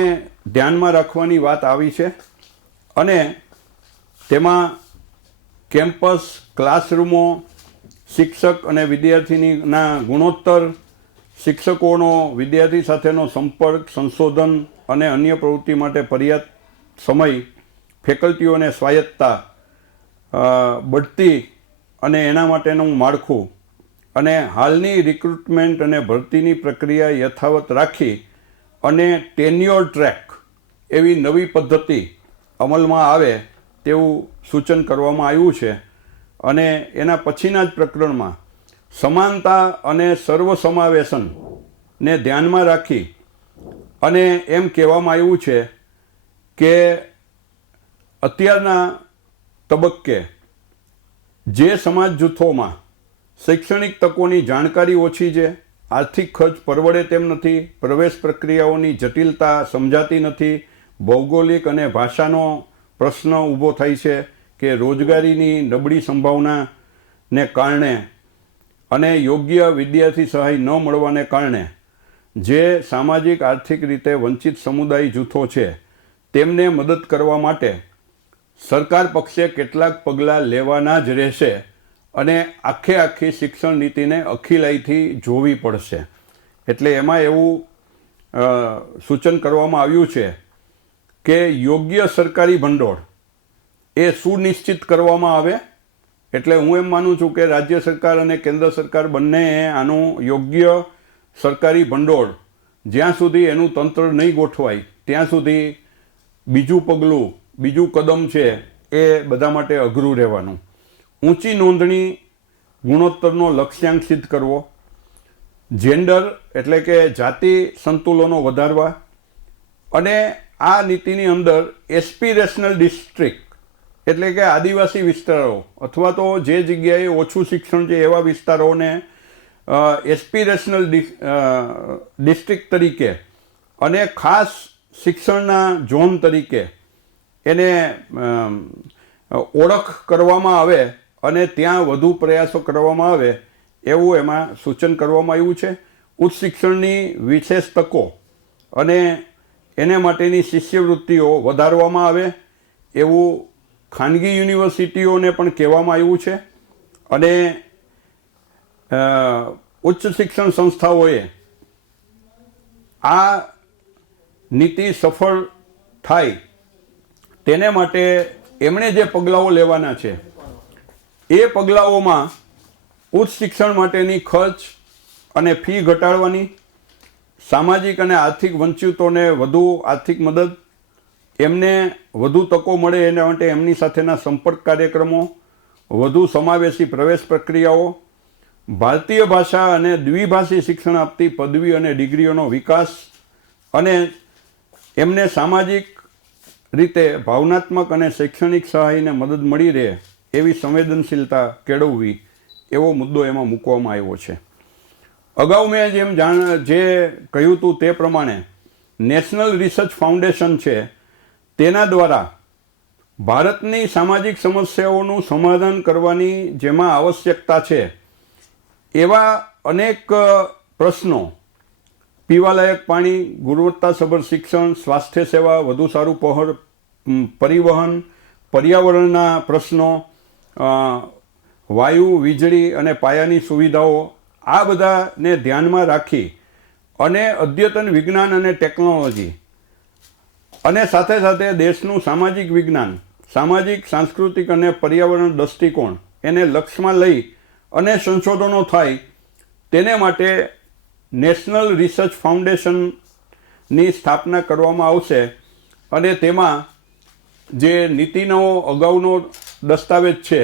ધ્યાનમાં રાખવાની વાત આવી છે. અને તેમાં કેમ્પસ, ક્લાસરૂમો, શિક્ષક અને વિદ્યાર્થીના ગુણોત્તર, શિક્ષકોનો વિદ્યાર્થી સાથેનો સંપર્ક, સંશોધન અને અન્ય પ્રવૃત્તિ માટે પર્યાપ્ત સમય, ફેકલ્ટીઓને સ્વાયત્તતા, બઢતી અને એના માટેનું માળખું અને હાલની રિક્રુટમેન્ટ અને ભરતીની પ્રક્રિયા યથાવત રાખી અને ટેન્યોર ટ્રેક એવી નવી પદ્ધતિ અમલમાં આવે તેવું સૂચન કરવામાં આવ્યું છે. અને એના પછીના જ પ્રકરણમાં સમાનતા અને સર્વસમાવેશનને ધ્યાનમાં રાખી અને એમ કહેવામાં આવ્યું છે કે અત્યારના તબક્કે જે સમાજ જૂથોમાં શૈક્ષણિક તકોની જાણકારી ઓછી છે, આર્થિક ખર્ચ પરવડે તેમ નથી, પ્રવેશ પ્રક્રિયાઓની જટિલતા સમજાતી નથી, ભૌગોલિક અને ભાષાનો પ્રશ્ન ઊભો થાય છે કે રોજગારીની નબળી સંભાવનાને કારણે અને યોગ્ય વિદ્યાર્થી સહાય ન મળવાને કારણે જે સામાજિક આર્થિક રીતે વંચિત સમુદાય જૂથો છે તેમને મદદ કરવા માટે સરકાર પક્ષે કેટલાક પગલાં લેવાના જ રહેશે અને આખી શિક્ષણ નીતિને અખિલાઈથી જોવી પડશે. એટલે એમાં એવું સૂચન કરવામાં આવ્યું છે કે યોગ્ય સરકારી ભંડોળ એ સુનિશ્ચિત કરવામાં આવે. એટલે હું એમ માનું છું કે રાજ્ય સરકાર અને કેન્દ્ર સરકાર બંનેએ આનું યોગ્ય સરકારી ભંડોળ જ્યાં સુધી એનું તંત્ર નહીં ગોઠવાય ત્યાં સુધી બીજું કદમ છે એ બધા માટે અઘરું રહેવાનું. ઊંચી નોંધણી ગુણોત્તરનો લક્ષ્યાંક સિદ્ધ કરવો, જેન્ડર એટલે કે જાતિ સંતુલનો વધારવા અને આ નીતિની અંદર એસ્પિરેશનલ ડિસ્ટ્રિક્ટ એટલે કે આદિવાસી વિસ્તારો અથવા તો જે જગ્યાએ ઓછું શિક્ષણ છે એવા વિસ્તારોને એસ્પિરેશનલ ડિસ્ટ્રિક્ટ તરીકે અને ખાસ શિક્ષણના ઝોન તરીકે એને ઓળખ કરવામાં આવે અને ત્યાં વધુ પ્રયાસો કરવામાં આવે એવું એમાં સૂચન કરવામાં આવ્યું છે. ઉચ્ચ શિક્ષણની વિશેષ તકો અને એને માટેની શિષ્યવૃત્તિઓ વધારવામાં આવે એવું ખાનગી યુનિવર્સિટીઓને પણ કહેવામાં આવ્યું છે. અને ઉચ્ચ શિક્ષણ સંસ્થાઓએ આ નીતિ સફળ થાય તેને માટે એમણે જે પગલાઓ લેવાના છે એ પગલાઓમાં ઉચ્ચ શિક્ષણ માટેની ખર્ચ અને ફી ઘટાડવાની, સામાજિક અને આર્થિક વંચિતોને વધુ આર્થિક મદદ, એમને વધુ તકો મળે એના માટે એમની સાથેના સંપર્ક કાર્યક્રમો, વધુ સમાવેશી પ્રવેશ પ્રક્રિયાઓ, ભારતીય ભાષા અને દ્વિભાષી શિક્ષણ આપતી પદવી અને ડિગ્રીઓનો વિકાસ અને એમને સામાજિક રીતે ભાવનાત્મક અને શૈક્ષણિક સહાયને મદદ મળી રહે એવી સંવેદનશીલતા કેળવવી એવો મુદ્દો એમાં મૂકવામાં આવ્યો છે. અગાઉ મેં જે કહ્યું હતું તે પ્રમાણે નેશનલ રિસર્ચ ફાઉન્ડેશન છે તેના દ્વારા ભારતની સામાજિક સમસ્યાઓનું સમાધાન કરવાની જેમાં આવશ્યકતા છે એવા અનેક પ્રશ્નો, પીવાલાયક પાણી, ગુણવત્તાસભર શિક્ષણ, સ્વાસ્થ્ય સેવા, વધુ સારું પરિવહન, પર્યાવરણના પ્રશ્નો, વાયુ, વીજળી અને પાયાની સુવિધાઓ, આ બધાને ધ્યાનમાં રાખી અને અદ્યતન વિજ્ઞાન અને ટેકનોલોજી અને સાથે સાથે દેશનું સામાજિક વિજ્ઞાન, સામાજિક, સાંસ્કૃતિક અને પર્યાવરણ દૃષ્ટિકોણ એને લક્ષ્યમાં લઈ અને સંશોધનો થાય તેને માટે નેશનલ રિસર્ચ ફાઉન્ડેશનની સ્થાપના કરવામાં આવશે. અને તેમાં જે નીતિનો અગાઉનો દસ્તાવેજ છે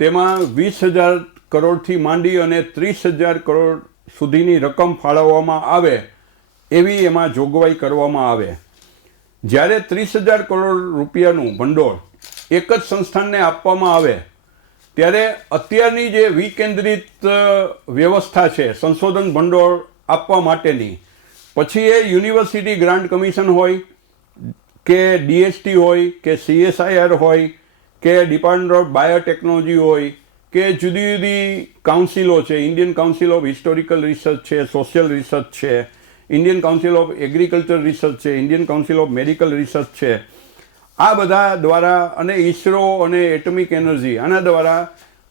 તેમાં 20,000 કરોડથી માંડી અને 30,000 કરોડ સુધીની રકમ ફાળવવામાં આવે એવી એમાં જોગવાઈ કરવામાં આવે. જ્યારે 30,000 કરોડ રૂપિયાનું ભંડોળ એક જ સંસ્થાનને આપવામાં આવે ત્યારે અત્યારની જે વિકેન્દ્રિત વ્યવસ્થા છે સંશોધન ભંડોળ આપવા માટેની, પછી એ યુનિવર્સિટી ગ્રાન્ટ કમિશન હોય કે DST હોય કે CSIR હોય કે ડિપાર્ટમેન્ટ ઓફ બાયોટેકનોલોજી હોય કે જુદી જુદી કાઉન્સિલો છે, Indian council of historical research છે, સોશિયલ રિસર્ચ છે, Indian council of agriculture research છે, Indian council of medical research છે, આ બધા દ્વારા અને ઇસરો અને એટમિક એનર્જી આના દ્વારા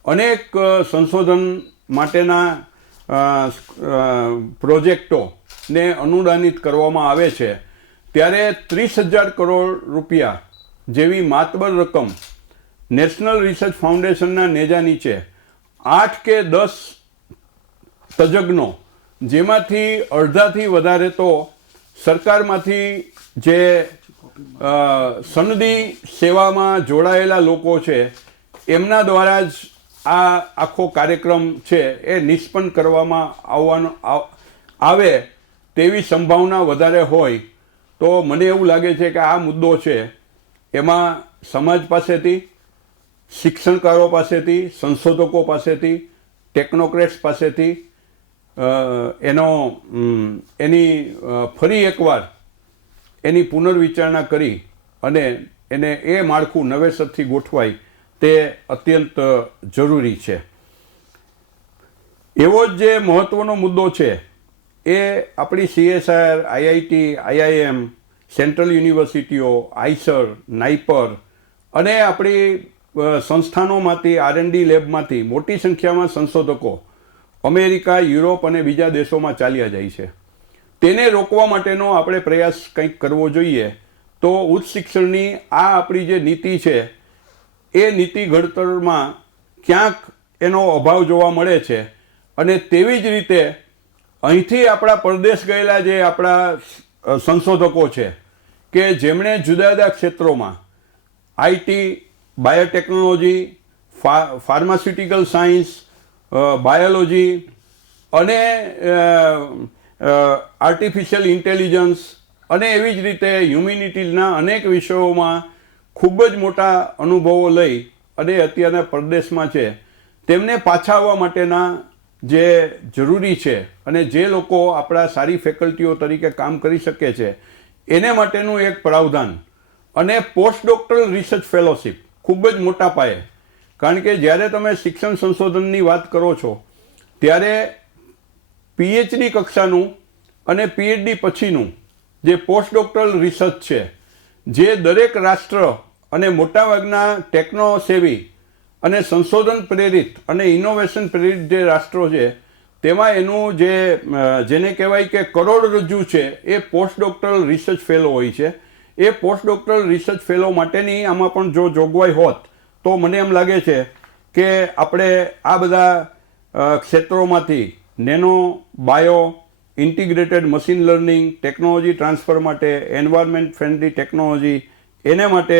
અનેક સંશોધન માટેના પ્રોજેક્ટોને અનુદાનિત કરવામાં આવે છે. ત્યારે 30,000 કરોડ રૂપિયા જેવી માતબર રકમ નેશનલ રિસર્ચ ફાઉન્ડેશનના નેજા નીચે 8 કે 10 તજજ્ઞો, જેમાંથી અડધાથી વધારે તો સરકારમાંથી જે સનદી સેવામાં જોડાયેલા લોકો છે એમના દ્વારા જ આ આખો કાર્યક્રમ છે એ નિષ્પન્ન કરવામાં આવે તેવી સંભાવના વધારે હોય તો મને એવું લાગે છે કે આ મુદ્દો છે એમાં સમાજ પાસેથી, શિક્ષણકારો પાસેથી, સંશોધકો પાસેથી, ટેકનોક્રેટ્સ પાસેથી એની ફરી એકવાર એની પુનર્વિચારણા કરી અને એને એ માળખું નવેસરથી ગોઠવાય તે અત્યંત જરૂરી છે. એવો જ જે મહત્ત્વનો મુદ્દો છે એ આપણી CSIR, IIT, IIM, સેન્ટ્રલ યુનિવર્સિટીઓ, આઈસર, નાઇપર અને આપણી સંસ્થાનોમાંથી, R&D લેબમાંથી મોટી સંખ્યામાં સંશોધકો અમેરિકા, યુરોપ અને બીજા દેશોમાં ચાલ્યા જાય છે. તેને રોકવા માટેનો આપણે પ્રયાસ કંઈક કરવો જોઈએ. તો ઉચ્ચ શિક્ષણની આ આપણી જે નીતિ છે એ નીતિ ઘડતરમાં ક્યાંક એનો અભાવ જોવા મળે છે અને તેવી જ રીતે અહીંથી આપણા પરદેશ ગયેલા જે આપણા સંશોધકો છે કે જેમણે જુદા જુદા ક્ષેત્રોમાં IT, biotechnology, pharmaceutical science, biology અને આર્ટિફિશિયલ ઇન્ટેલિજન્સ અને એવી જ રીતે હ્યુમેનિટીઝના અનેક વિષયોમાં ખૂબ જ મોટા અનુભવો લઈ અને અત્યારના પરદેશમાં છે તેમને પાછા આવવા માટેના જે જરૂરી છે અને જે લોકો આપણા સારી ફેકલ્ટીઓ તરીકે કામ કરી શકે છે એને માટેનું એક પ્રાવધાન અને પોસ્ટ ડોક્ટરલ રિસર્ચ ફેલોશિપ ખૂબ જ મોટા પાયે. કારણ કે જ્યારે તમે શિક્ષણ સંશોધનની વાત કરો છો ત્યારે PhD કક્ષાનું અને PhD પછીનું જે પોસ્ટ ડોક્ટરલ રિસર્ચ છે જે દરેક રાષ્ટ્ર અને મોટાભાગના ટેકનોસેવી અને સંશોધન પ્રેરિત અને ઇનોવેશન પ્રેરિત જે રાષ્ટ્રો છે તેમાં એનું જેને કહેવાય કે કરોડરજ્જુ છે એ પોસ્ટ ડોક્ટરલ રિસર્ચ ફેલો હોય છે. એ પોસ્ટ ડોક્ટરલ રિસર્ચ ફેલો માટેની આમાં પણ જો જોગવાઈ હોત તો મને એમ લાગે છે કે આપણે આ બધા ક્ષેત્રોમાંથી nano, bio, integrated machine learning, technology transfer માટે, એન્વાયરમેન્ટ ફ્રેન્ડલી ટેકનોલોજી, એને માટે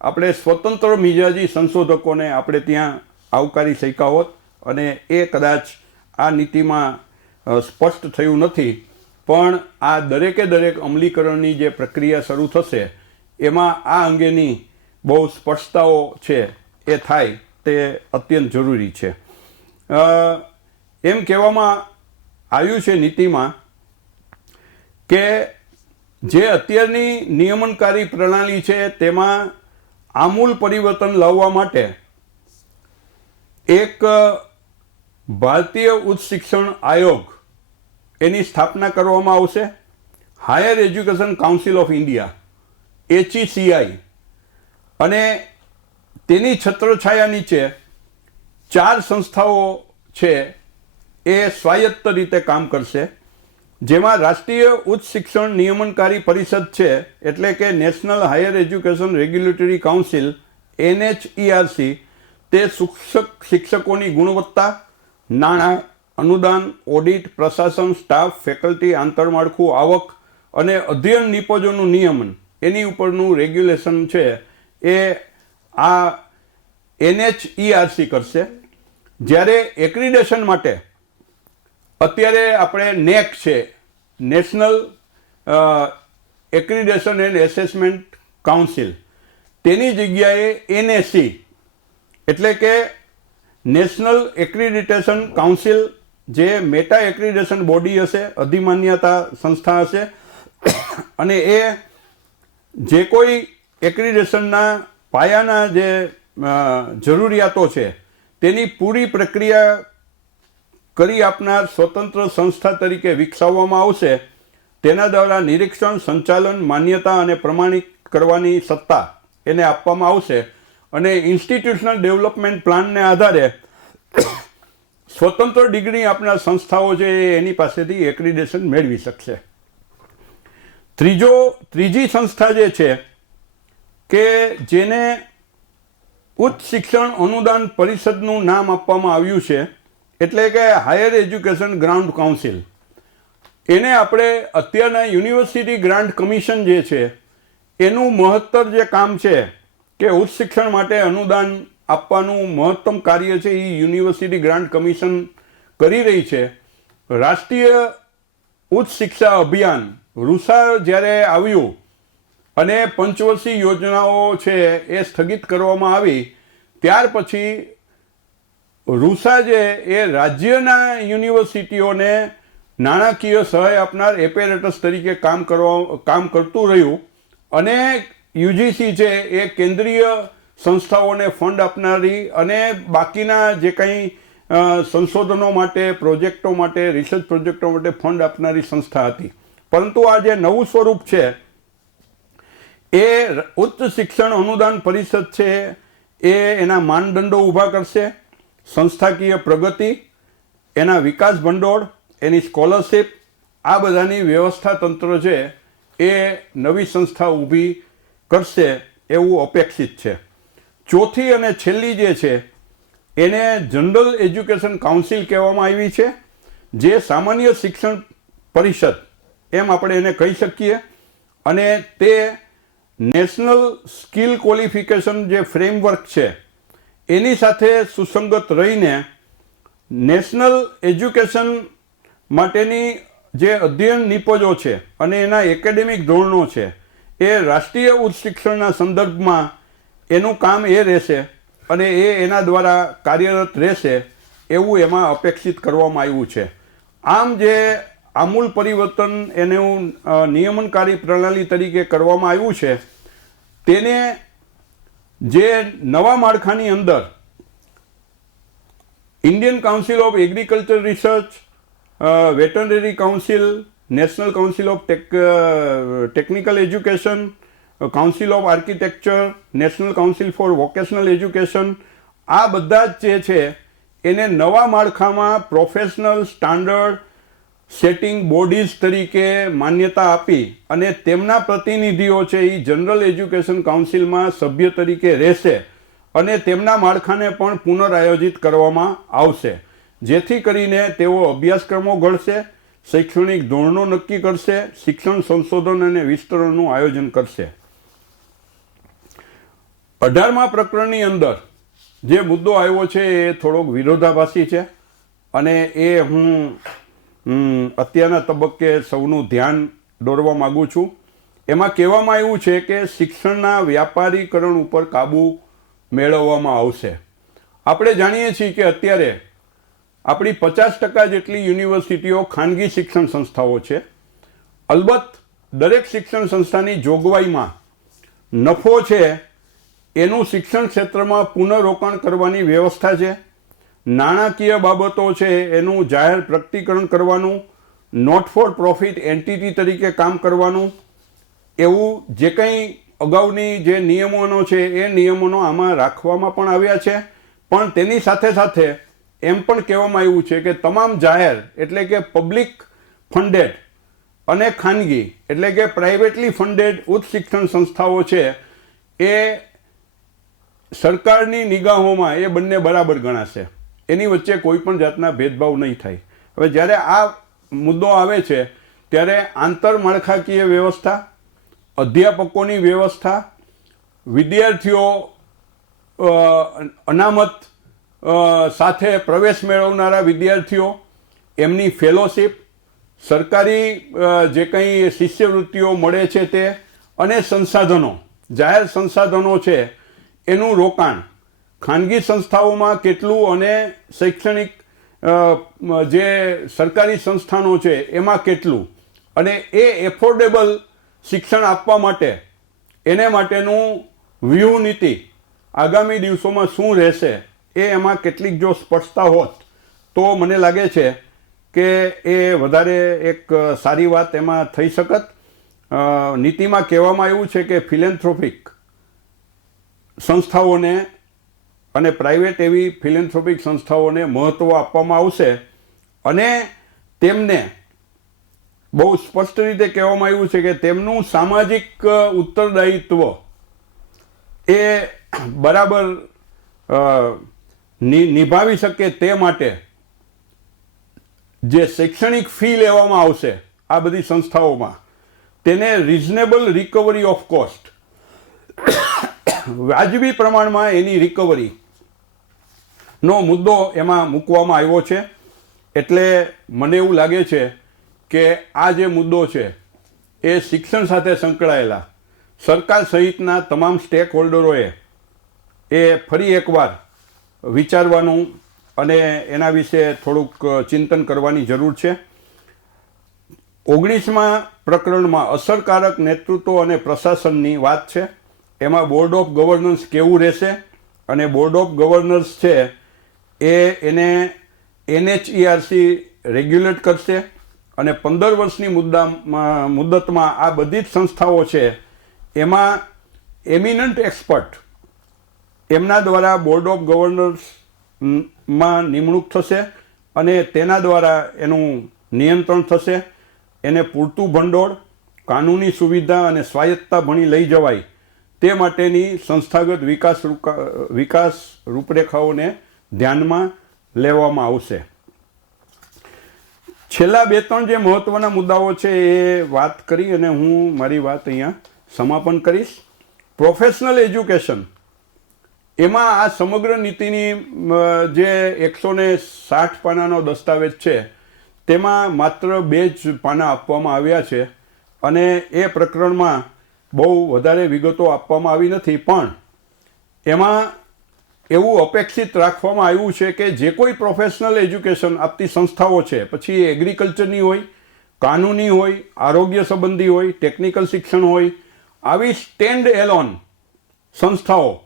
આપણે સ્વતંત્ર મિજાજી સંશોધકોને આપણે ત્યાં આવકારી શક્યા હોત અને એ કદાચ આ નીતિમાં સ્પષ્ટ થયું નથી. પણ આ દરેકે દરેક અમલીકરણની જે પ્રક્રિયા શરૂ થશે એમાં આ અંગેની બહુ સ્પષ્ટતાઓ છે એ થાય તે અત્યંત જરૂરી છે. એમ કહેવામાં આવ્યું છે નીતિમાં કે જે અત્યારની નિયમનકારી પ્રણાલી છે તેમાં આમૂલ પરિવર્તન લાવવા માટે એક ભારતીય ઉચ્ચ શિક્ષણ આયોગ એની સ્થાપના કરવામાં આવશે. Higher education council of India, HECI, અને તેની છત્રછાયા નીચે 4 સંસ્થાઓ છે એ સ્વાયત્ત રીતે કામ કરશે. જેમાં રાષ્ટ્રીય ઉચ્ચ શિક્ષણ નિયમનકારી પરિષદ છે એટલે કે national higher education regulatory council NHERC તે શિક્ષકોની ગુણવત્તા, નાણાં, અનુદાન, ઓડિટ, પ્રશાસન, સ્ટાફ, ફેકલ્ટી, આંતરમાળખું, આવક અને અધ્યયન નિપજોનું નિયમન એની ઉપરનું રેગ્યુલેશન છે એ આ NHERC કરશે. જ્યારે એક્રિડેશન માટે અત્યારે આપણે NAAC છે, national accreditation and assessment council, તેની જગ્યાએ NAC એટલે કે નેશનલ એક્રિડિટેશન કાઉન્સિલ જે મેટા એક્રિડેશન બોડી હશે, અધિમાન્યતા સંસ્થા હશે અને એ જે કોઈ એક્રિડેશનના પાયાના જે જરૂરિયાતો છે તેની પૂરી પ્રક્રિયા કરી આપનાર સ્વતંત્ર સંસ્થા તરીકે વિકસાવવામાં આવશે. તેના દ્વારા નિરીક્ષણ, સંચાલન, માન્યતા અને પ્રમાણિત કરવાની સત્તા એને આપવામાં આવશે અને ઇન્સ્ટિટ્યુશનલ ડેવલપમેન્ટ પ્લાનને આધારે સ્વતંત્ર ડિગ્રી આપનાર સંસ્થાઓ છે એની પાસેથી એક્રિડેશન મેળવી શકશે. ત્રીજી સંસ્થા જે છે કે જેને ઉચ્ચ શિક્ષણ અનુદાન પરિષદનું નામ આપવામાં આવ્યું છે એટલે કે હાયર એજ્યુકેશન ગ્રાન્ટ કાઉન્સિલ, એને આપણે અત્યારના યુનિવર્સિટી ગ્રાન્ટ કમિશન જે છે એનું મહત્તર જે કામ છે કે ઉચ્ચ શિક્ષણ માટે અનુદાન આપવાનું મહત્તમ કાર્ય છે એ યુનિવર્સિટી ગ્રાન્ટ કમિશન કરી રહી છે. રાષ્ટ્રીય ઉચ્ચ શિક્ષા અભિયાન રૂસા જ્યારે આવ્યું અને પંચવર્ષીય યોજનાઓ છે એ સ્થગિત કરવામાં આવી, ત્યાર પછી રૂસા જે એ રાજ્યના યુનિવર્સિટીઓને નાણાકીય સહાય આપનાર એપેરેટસ તરીકે કામ કરતું રહ્યું અને યુજીસી છે એ કેન્દ્રીય સંસ્થાઓને ફંડ આપનારી અને બાકીના જે કંઈ સંશોધનો માટે, પ્રોજેક્ટો માટે, રિસર્ચ પ્રોજેક્ટો માટે ફંડ આપનારી સંસ્થા હતી. પરંતુ આ જે નવું સ્વરૂપ છે એ ઉચ્ચ શિક્ષણ અનુદાન પરિષદ છે એ એના માનદંડો ઊભા કરશે, સંસ્થાકીય પ્રગતિ, એના વિકાસ ભંડોળ, એની સ્કોલરશિપ, આ બધાની વ્યવસ્થા તંત્ર છે એ નવી સંસ્થા ઊભી કરશે એવું અપેક્ષિત છે. ચોથી અને છેલ્લી જે છે એને જનરલ એજ્યુકેશન કાઉન્સિલ કહેવામાં આવી છે, જે સામાન્ય શિક્ષણ પરિષદ એમ આપણે એને કહી શકીએ. અને તે નેશનલ સ્કિલ ક્વોલિફિકેશન જે ફ્રેમવર્ક છે એની સાથે સુસંગત રહીને નેશનલ એજ્યુકેશન માટેની જે અધ્યયન નિપજો છે અને એના એકેડેમિક ધોરણો છે એ રાષ્ટ્રીય ઉચ્ચ શિક્ષણના સંદર્ભમાં એનું કામ એ રહેશે અને એના દ્વારા કાર્યરત રહેશે એવું એમાં અપેક્ષિત કરવામાં આવ્યું છે. આમ જે આમૂલ પરિવર્તન એનું નિયમનકારી પ્રણાલી તરીકે કરવામાં આવ્યું છે તેને જે નવા માળખાની અંદર Indian council of agriculture research, veterinary council, national council of technical education, council of architecture, national council four vocational education, આ બધા જ જે છે એને નવા માળખામાં પ્રોફેશનલ સ્ટાન્ડર્ડ સેટિંગ બોડીઝ તરીકે માન્યતા આપી અને તેમના પ્રતિનિધિઓ છે એ જનરલ એજ્યુકેશન કાઉન્સિલમાં સભ્ય તરીકે રહેશે અને તેમના માળખાને પણ પુનરાયોજિત કરવામાં આવશે, જેથી કરીને તેઓ અભ્યાસક્રમો ઘડશે, શૈક્ષણિક ધોરણો નક્કી કરશે, શિક્ષણ સંશોધન અને વિસ્તરણનું આયોજન કરશે. 18મા પ્રકરણની અંદર જે મુદ્દો આવ્યો છે એ થોડોક વિરોધાભાસી છે અને એ હું અત્યારના તબક્કે સૌનું ધ્યાન દોરવા માગું છું. એમાં કહેવામાં આવ્યું છે કે શિક્ષણના વ્યાપારીકરણ ઉપર કાબૂ મેળવવામાં આવશે. આપણે જાણીએ છીએ કે અત્યારે આપણી 50% જેટલી યુનિવર્સિટીઓ ખાનગી શિક્ષણ સંસ્થાઓ છે. અલબત્ત દરેક શિક્ષણ સંસ્થાની જોગવાઈમાં નફો છે એનું શિક્ષણ ક્ષેત્રમાં પુનઃરોકાણ કરવાની વ્યવસ્થા છે, નાણાકીય બાબતો છે એનું જાહેર પ્રકટીકરણ કરવાનું, નોટ ફોર પ્રોફિટ એન્ટિટી તરીકે કામ કરવાનું, એવું જે કંઈ અગાઉની જે નિયમોનો છે એ નિયમોનો આમાં રાખવામાં પણ આવ્યા છે. પણ તેની સાથે સાથે એમ પણ કહેવામાં આવ્યું છે કે તમામ જાહેર એટલે કે પબ્લિક ફંડેડ અને ખાનગી એટલે કે પ્રાઇવેટલી ફંડેડ ઉચ્ચ શિક્ષણ સંસ્થાઓ છે એ સરકારની નિગાહોમાં એ બંને બરાબર ગણાશે, એની વચ્ચે કોઈ પણ જાતના ભેદભાવ નહીં થાય. હવે જ્યારે આ મુદ્દો આવે છે ત્યારે આંતરમાળખાકીય વ્યવસ્થા, અધ્યાપકોની વ્યવસ્થા, વિદ્યાર્થીઓ અનામત સાથે પ્રવેશ મેળવનારા વિદ્યાર્થીઓ, એમની ફેલોશિપ, સરકારી જે કંઈ શિષ્યવૃત્તિઓ મળે છે તે અને સંસાધનો, જાહેર સંસાધનો છે એનું રોકાણ ખાનગી સંસ્થાઓમાં કેટલું અને શૈક્ષણિક જે સરકારી સંસ્થાનો છે એમાં કેટલું, અને એ એફોર્ડેબલ શિક્ષણ આપવા માટે એને માટેનું વ્યૂહ નીતિ આગામી દિવસોમાં શું રહેશે એ એમાં કેટલીક જો સ્પષ્ટતા હોત તો મને લાગે છે કે એ વધારે એક સારી વાત એમાં થઈ શકત. નીતિમાં કહેવામાં આવ્યું છે કે ફિલેન્થ્રોપિક સંસ્થાઓને અને પ્રાઇવેટ એવી ફિલેન્થ્રોપિક સંસ્થાઓને મહત્ત્વ આપવામાં આવશે અને તેમને બહુ સ્પષ્ટ રીતે કહેવામાં આવ્યું છે કે તેમનું સામાજિક ઉત્તરદાયિત્વ એ બરાબર નિભાવી શકે તે માટે જે શૈક્ષણિક ફી લેવામાં આવશે આ બધી સંસ્થાઓમાં તેને રિઝનેબલ રિકવરી ઓફ કોસ્ટ, વાજબી પ્રમાણમાં એની રિકવરી નો મુદ્દો એમાં મૂકવામાં આવ્યો છે. એટલે મને એવું લાગે છે કે આ જે મુદ્દો છે એ શિક્ષણ સાથે સંકળાયેલા સરકાર સહિતના તમામ સ્ટેક હોલ્ડરોએ એ ફરી એકવાર વિચારવાનું અને એના વિશે થોડુંક ચિંતન કરવાની જરૂર છે. 19મા પ્રકરણમાં અસરકારક નેતૃત્વ અને પ્રશાસનની વાત છે. એમાં બોર્ડ ઓફ ગવર્નન્સ કેવું રહેશે, અને બોર્ડ ઓફ ગવર્નન્સ છે એને NHERC રેગ્યુલેટ કરશે, અને 15 વર્ષની મુદ્દતમાં આ બધી જ સંસ્થાઓ છે એમાં એમિનન્ટ એક્સપર્ટ એમના દ્વારા બોર્ડ ઓફ ગવર્નર્સમાં નિમણૂક થશે, અને તેના દ્વારા એનું નિયંત્રણ થશે. એને પૂરતું ભંડોળ, કાનૂની સુવિધા અને સ્વાયત્તતા ભણી લઈ જવાય તે માટેની સંસ્થાગત વિકાસ રૂપરેખાઓને ધ્યાનમાં લેવામાં આવશે. છેલ્લા 2-3 જે મહત્વના મુદ્દાઓ છે એ વાત કરી અને હું મારી વાત અહીંયા સમાપન કરીશ. પ્રોફેશનલ એજ્યુકેશન, એમાં આ સમગ્ર નીતિની જે 160 પાનાનો દસ્તાવેજ છે તેમાં માત્ર 2 જ પાના આપવામાં આવ્યા છે, અને એ પ્રકરણમાં બહુ વધારે વિગતો આપવામાં આવી નથી. પણ એમાં એવું અપેક્ષિત રાખવામાં આવ્યું છે કે જે કોઈ પ્રોફેશનલ એજ્યુકેશન આપતી સંસ્થાઓ છે, પછી એ એગ્રીકલ્ચરની હોય, કાનૂની હોય, આરોગ્ય સંબંધી હોય, ટેકનિકલ શિક્ષણ હોય, આવી સ્ટેન્ડ એલોન સંસ્થાઓ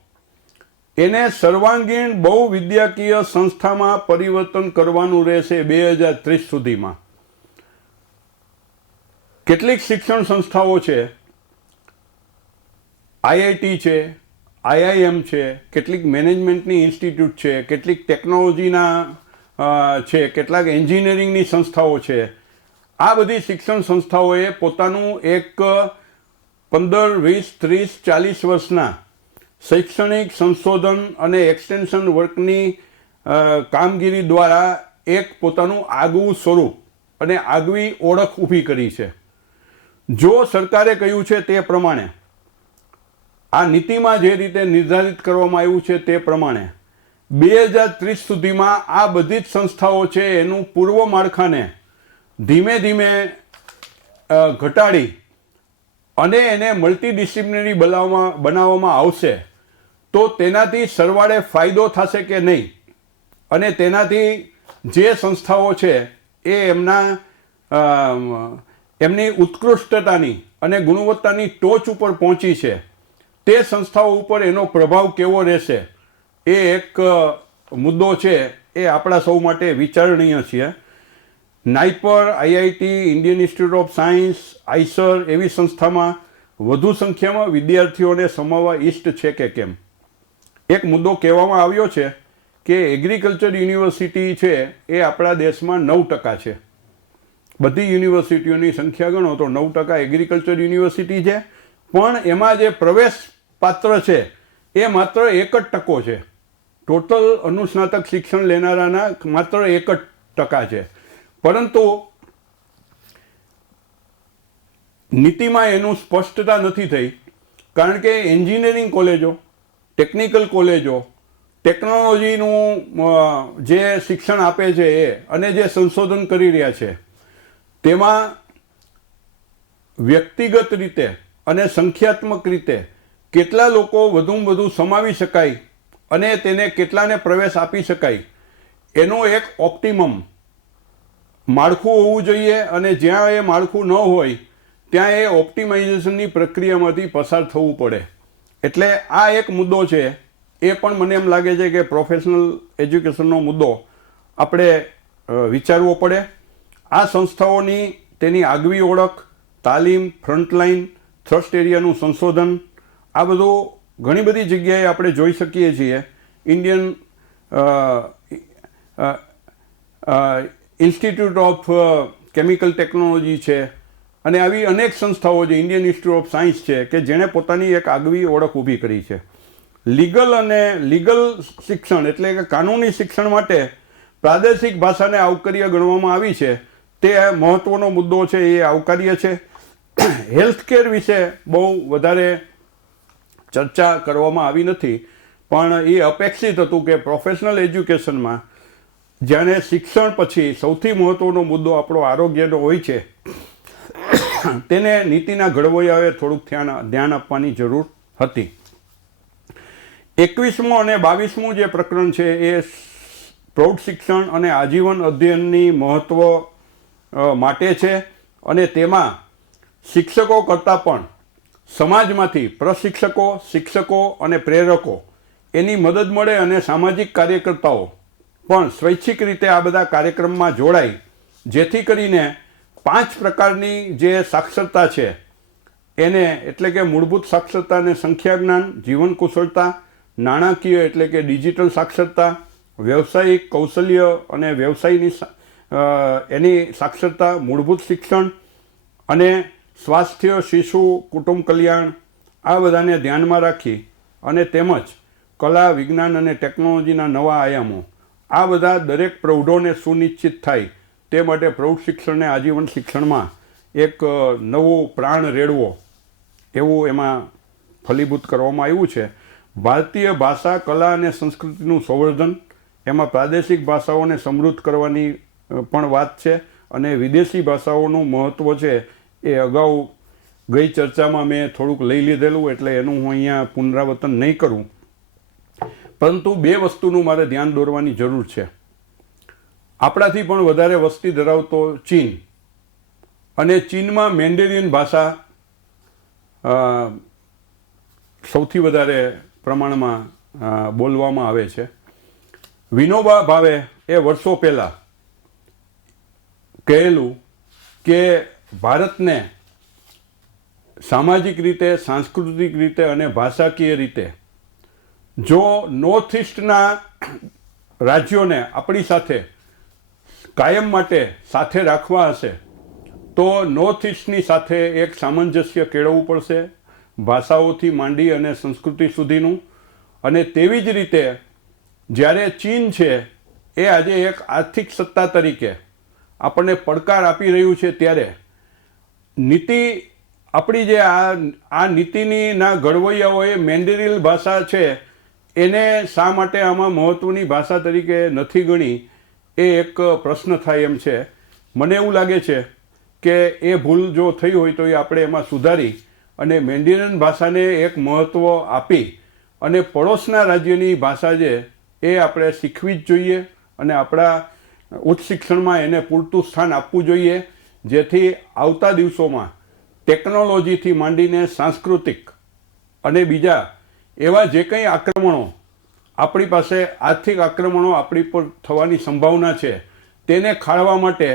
એને સર્વાંગીણ બહુવિદ્યાકીય સંસ્થામાં પરિવર્તન કરવાનું રહેશે 2030 સુધીમાં. કેટલીક શિક્ષણ સંસ્થાઓ છે, IIT છે, IIM છે, કેટલીક મેનેજમેન્ટની ઇન્સ્ટિટ્યૂટ છે, કેટલીક ટેકનોલોજીના છે, કેટલાક એન્જિનિયરિંગની સંસ્થાઓ છે. આ બધી શિક્ષણ સંસ્થાઓએ પોતાનું એક 15, 20, 30, 40 વર્ષના શૈક્ષણિક સંશોધન અને એક્સટેન્શન વર્કની કામગીરી દ્વારા એક પોતાનું આગવું સ્વરૂપ અને આગવી ઓળખ ઊભી કરી છે. જો સરકારે કહ્યું છે તે પ્રમાણે, આ નીતિમાં જે રીતે નિર્ધારિત કરવામાં આવ્યું છે તે પ્રમાણે 2030 સુધીમાં આ બધી જ સંસ્થાઓ છે એનું પૂર્વ માળખાને ધીમે ધીમે ઘટાડી અને એને મલ્ટીડિસિપ્લિનરી બનાવવામાં આવશે. તો તેનાથી સરવાળે ફાયદો થશે કે નહીં, અને તેનાથી જે સંસ્થાઓ છે એ એમની ઉત્કૃષ્ટતાની અને ગુણવત્તાની ટોચ ઉપર પહોંચી છે, તે સંસ્થાઓ ઉપર એનો પ્રભાવ કેવો રહેશે એ એક મુદ્દો છે. એ આપણા સૌ માટે વિચારણીય છે. નાઇપર, IIT, Indian institute of science, Eicher એવી સંસ્થામાં વધુ સંખ્યામાં વિદ્યાર્થીઓને સમાવવા ઈષ્ટ છે કે કેમ? એક મુદ્દો કહેવામાં આવ્યો છે કે એગ્રીકલ્ચર યુનિવર્સિટી છે એ આપણા દેશમાં 9% છે. બધી યુનિવર્સિટીઓની સંખ્યા ગણો તો 9% એગ્રીકલ્ચર યુનિવર્સિટી છે, પણ એમાં જે પ્રવેશ પાત્ર છે એ માત્ર 1% છે. ટોટલ અનુસ્નાતક શિક્ષણ લેનારાના માત્ર 1% છે. પરંતુ નીતિમાં એનું સ્પષ્ટતા નથી થઈ, કારણ કે એન્જિનિયરિંગ કોલેજો, ટેકનિકલ કોલેજો, ટેકનોલોજીનું જે શિક્ષણ આપે છે એ અને જે સંશોધન કરી રહ્યા છે તેમાં વ્યક્તિગત રીતે અને સંખ્યાત્મક રીતે કેટલા લોકો વધુમાં વધુ સમાવી શકાય અને તેને કેટલાને પ્રવેશ આપી શકાય એનો એક ઓપ્ટિમમ માળખું હોવું જોઈએ, અને જ્યાં એ માળખું ન હોય ત્યાં એ ઓપ્ટિમાઇઝેશનની પ્રક્રિયામાંથી પસાર થવું પડે. એટલે આ એક મુદ્દો છે. એ પણ મને એમ લાગે છે કે પ્રોફેશનલ એજ્યુકેશનનો મુદ્દો આપણે વિચારવો પડે. આ સંસ્થાઓની તેની આગવી ઓળખ, તાલીમ, ફ્રન્ટલાઇન, થ્રસ્ટ એરિયાનું સંશોધન, આ બધું ઘણી બધી જગ્યાએ આપણે જોઈ શકીએ છીએ. Indian institute of chemical technology છે, અને આવી અનેક સંસ્થાઓ છે, ઇન્ડિયન ઇન્સ્ટિટ્યૂટ ઓફ સાયન્સ છે, કે જેણે પોતાની એક આગવી ઓળખ ઊભી કરી છે. લીગલ શિક્ષણ એટલે કે કાનૂની શિક્ષણ માટે પ્રાદેશિક ભાષાને આવકાર્ય ગણવામાં આવી છે. તે મહત્વનો મુદ્દો છે, એ આવકાર્ય છે. હેલ્થ કેર વિશે બહુ વધારે ચર્ચા કરવામાં આવી નથી, પણ એ અપેક્ષિત હતું કે પ્રોફેશનલ એજ્યુકેશનમાં જ્યારે શિક્ષણ પછી સૌથી મહત્ત્વનો મુદ્દો આપણો આરોગ્યનો હોય છે, તેને નીતિના ઘડવૈયાઓએ થોડુંક ધ્યાન આપવાની જરૂર હતી. 21મું અને 22મું જે પ્રકરણ છે એ પ્રૌઢ શિક્ષણ અને આજીવન અધ્યયનની મહત્ત્વ માટે છે, અને તેમાં શિક્ષકો કરતાં પણ સમાજમાંથી પ્રશિક્ષકો, શિક્ષકો અને પ્રેરકો એની મદદ મળે, અને સામાજિક કાર્યકર્તાઓ પણ સ્વૈચ્છિક રીતે આ બધા કાર્યક્રમમાં જોડાય, જેથી કરીને 5 પ્રકારની જે સાક્ષરતા છે એને, એટલે કે મૂળભૂત સાક્ષરતા અને સંખ્યા જ્ઞાન, જીવન કુશળતા, નાણાકીય એટલે કે ડિજિટલ સાક્ષરતા, વ્યવસાયિક કૌશલ્ય અને વ્યવસાયની એની સાક્ષરતા, મૂળભૂત શિક્ષણ અને સ્વાસ્થ્ય, શિશુ, કુટુંબ કલ્યાણ, આ બધાને ધ્યાનમાં રાખી અને તેમજ કલા, વિજ્ઞાન અને ટેકનોલોજીના નવા આયામો, આ બધા દરેક પ્રૌઢોને સુનિશ્ચિત થાય તે માટે પ્રૌઢ શિક્ષણને આજીવન શિક્ષણમાં એક નવું પ્રાણ રેડવો એવું એમાં ફલીભૂત કરવામાં આવ્યું છે. ભારતીય ભાષા, કલા અને સંસ્કૃતિનું સંવર્ધન, એમાં પ્રાદેશિક ભાષાઓને સમૃદ્ધ કરવાની પણ વાત છે, અને વિદેશી ભાષાઓનું મહત્ત્વ છે એ અગાઉ ગઈ ચર્ચામાં મેં થોડુંક લઈ લીધેલું, એટલે એનું હું અહીંયા પુનરાવર્તન નહીં કરું. પરંતુ 2 વસ્તુનું મારે ધ્યાન દોરવાની જરૂર છે. આપણાથી પણ વધારે વસ્તી ધરાવતો ચીન, અને ચીનમાં મેન્ડેરિયન ભાષા સૌથી વધારે પ્રમાણમાં બોલવામાં આવે છે. વિનોબા ભાવે એ વર્ષો પહેલાં કહેલું કે ભારતને સામાજિક રીતે, સાંસ્કૃતિક રીતે અને ભાષાકીય રીતે જો નોર્થ ઇસ્ટના રાજ્યોને આપણી સાથે કાયમ માટે સાથે રાખવા હશે તો નોર્થ ઇસ્ટની સાથે એક સામંજસ્ય કેળવવું પડશે, ભાષાઓથી માંડી અને સંસ્કૃતિ સુધીનું. અને તેવી જ રીતે જ્યારે ચીન છે એ આજે એક આર્થિક સત્તા તરીકે આપણને પડકાર આપી રહ્યું છે, ત્યારે નીતિ આપણી જે આ નીતિની ના ઘડવૈયાઓએ મેન્ડેરિયન ભાષા છે એને શા માટે આમાં મહત્ત્વની ભાષા તરીકે નથી ગણી, એ એક પ્રશ્ન થાય એમ છે. મને એવું લાગે છે કે એ ભૂલ જો થઈ હોય તો એ આપણે એમાં સુધારી અને મેન્ડેરિયન ભાષાને એક મહત્ત્વ આપી અને પડોશના રાજ્યની ભાષા છે એ આપણે શીખવી જ જોઈએ, અને આપણા ઉચ્ચ શિક્ષણમાં એને પૂરતું સ્થાન આપવું જોઈએ, જેથી આવતા દિવસોમાં ટેકનોલોજીથી માંડીને સાંસ્કૃતિક અને બીજા એવા જે કંઈ આક્રમણો આપણી પાસે, આર્થિક આક્રમણો આપણી પર થવાની સંભાવના છે, તેને ખાળવા માટે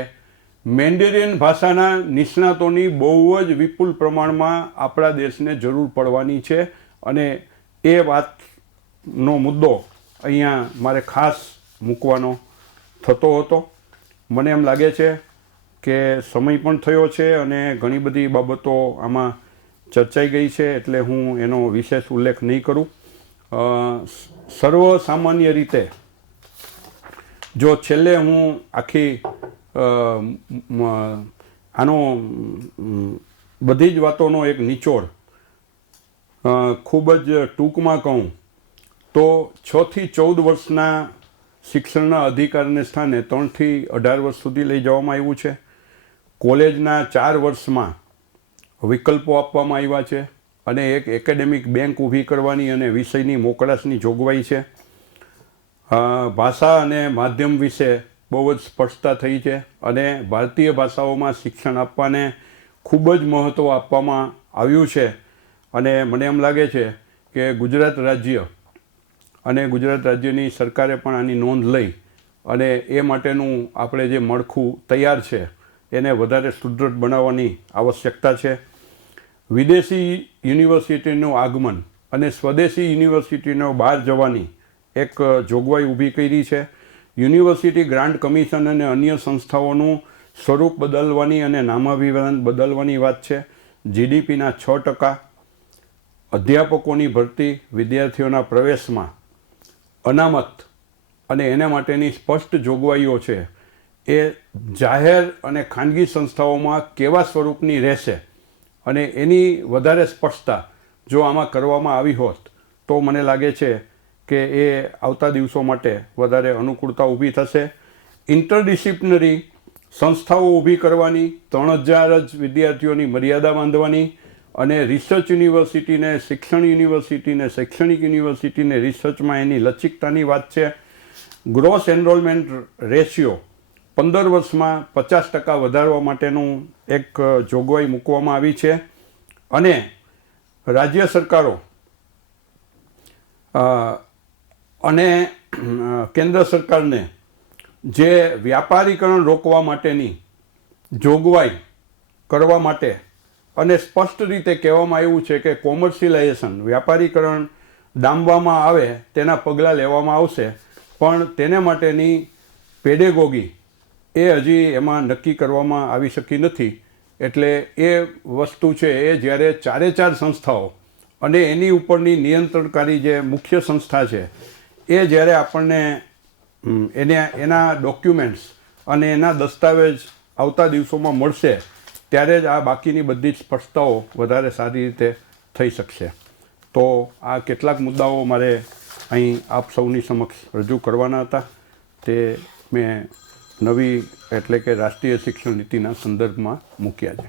મેન્ડેરિયન ભાષાના નિષ્ણાતોની બહુ જ વિપુલ પ્રમાણમાં આપણા દેશને જરૂર પડવાની છે. અને એ વાતનો મુદ્દો અહીંયા મારે ખાસ મૂકવાનો થતો હતો. મને એમ લાગે છે કે સમય પણ થયો છે અને ઘણી બધી બાબતો આમાં ચર્ચાઈ ગઈ છે, એટલે હું એનો વિશેષ ઉલ્લેખ નહીં કરું. સર્વસામાન્ય રીતે જો છેલ્લે હું આખી આનો બધી જ વાતોનો એક નિચોડ ખૂબ જ ટૂંકમાં કહું તો 6 થી 14 વર્ષના શિક્ષણના અધિકારને સ્થાને 3 થી 18 વર્ષ સુધી લઈ જવામાં આવ્યું છે. કોલેજના 4 વર્ષમાં વિકલ્પો આપવામાં આવ્યા છે, અને એક એકેડેમિક બેંક ઊભી કરવાની અને વિષયની મોકળાશની જોગવાઈ છે. ભાષા અને માધ્યમ વિશે બહુ જ સ્પષ્ટતા થઈ છે, અને ભારતીય ભાષાઓમાં શિક્ષણ આપવાને ખૂબ જ મહત્ત્વ આપવામાં આવ્યું છે. અને મને એમ લાગે છે કે ગુજરાત રાજ્ય અને ગુજરાત રાજ્યની સરકારે પણ આની નોંધ લઈ અને એ માટેનું આપણે જે માળખું તૈયાર છે એને વધારે સુદૃઢ બનાવવાની આવશ્યકતા છે. વિદેશી યુનિવર્સિટીનું આગમન અને સ્વદેશી યુનિવર્સિટીનો બહાર જવાની એક જોગવાઈ ઊભી કરી છે. યુનિવર્સિટી ગ્રાન્ટ કમિશન અને અન્ય સંસ્થાઓનું સ્વરૂપ બદલવાની અને નામાભિધાન બદલવાની વાત છે. જીડીપીના 6%, અધ્યાપકોની ભરતી, વિદ્યાર્થીઓના પ્રવેશમાં અનામત અને એના માટેની સ્પષ્ટ જોગવાઈઓ છે. એ જાહેર અને ખાનગી સંસ્થાઓમાં કેવા સ્વરૂપની રહેશે અને એની વધારે સ્પષ્ટતા જો આમાં કરવામાં આવી હોત તો મને લાગે છે કે એ આવતા દિવસો માટે વધારે અનુકૂળતા ઊભી થશે. ઇન્ટરડિસિપ્લિનરી સંસ્થાઓ ઊભી કરવાની, 3000 જ વિદ્યાર્થીઓની મર્યાદા બાંધવાની અને રિસર્ચ યુનિવર્સિટીને, શિક્ષણ યુનિવર્સિટીને, શૈક્ષણિક યુનિવર્સિટીને રિસર્ચમાં એની લચિકતાની વાત છે. ગ્રોસ એનરોલમેન્ટ રેશિયો 15 વર્ષમાં 50% વધારવા માટેનું એક જોગવાઈ મૂકવામાં આવી છે. અને રાજ્ય સરકારો અને કેન્દ્ર સરકારને જે વ્યાપારીકરણ રોકવા માટેની જોગવાઈ કરવા માટે અને સ્પષ્ટ રીતે કહેવામાં આવ્યું છે કે કોમર્શિયલાઇઝેશન, વ્યાપારીકરણ ડામવામાં આવે તેના પગલાં લેવામાં આવશે, પણ તેને માટેની પેડેગોગી એ હજી એમાં નક્કી કરવામાં આવી શકી નથી. એટલે એ વસ્તુ છે એ જ્યારે 4 સંસ્થાઓ અને એની ઉપરની નિયંત્રણકારી જે મુખ્ય સંસ્થા છે એ જ્યારે આપણને એના ડોક્યુમેન્ટ્સ અને એના દસ્તાવેજ આવતા દિવસોમાં મળશે ત્યારે જ આ બાકીની બધી જ સ્પષ્ટતાઓ વધારે સારી રીતે થઈ શકશે. તો આ કેટલાક મુદ્દાઓ મારે અહીં આપ સૌની સમક્ષ રજૂ કરવાના હતા. તે મેં નવી એટલે કે રાષ્ટ્રીય શિક્ષણ નીતિના સંદર્ભમાં મૂક્યા છે.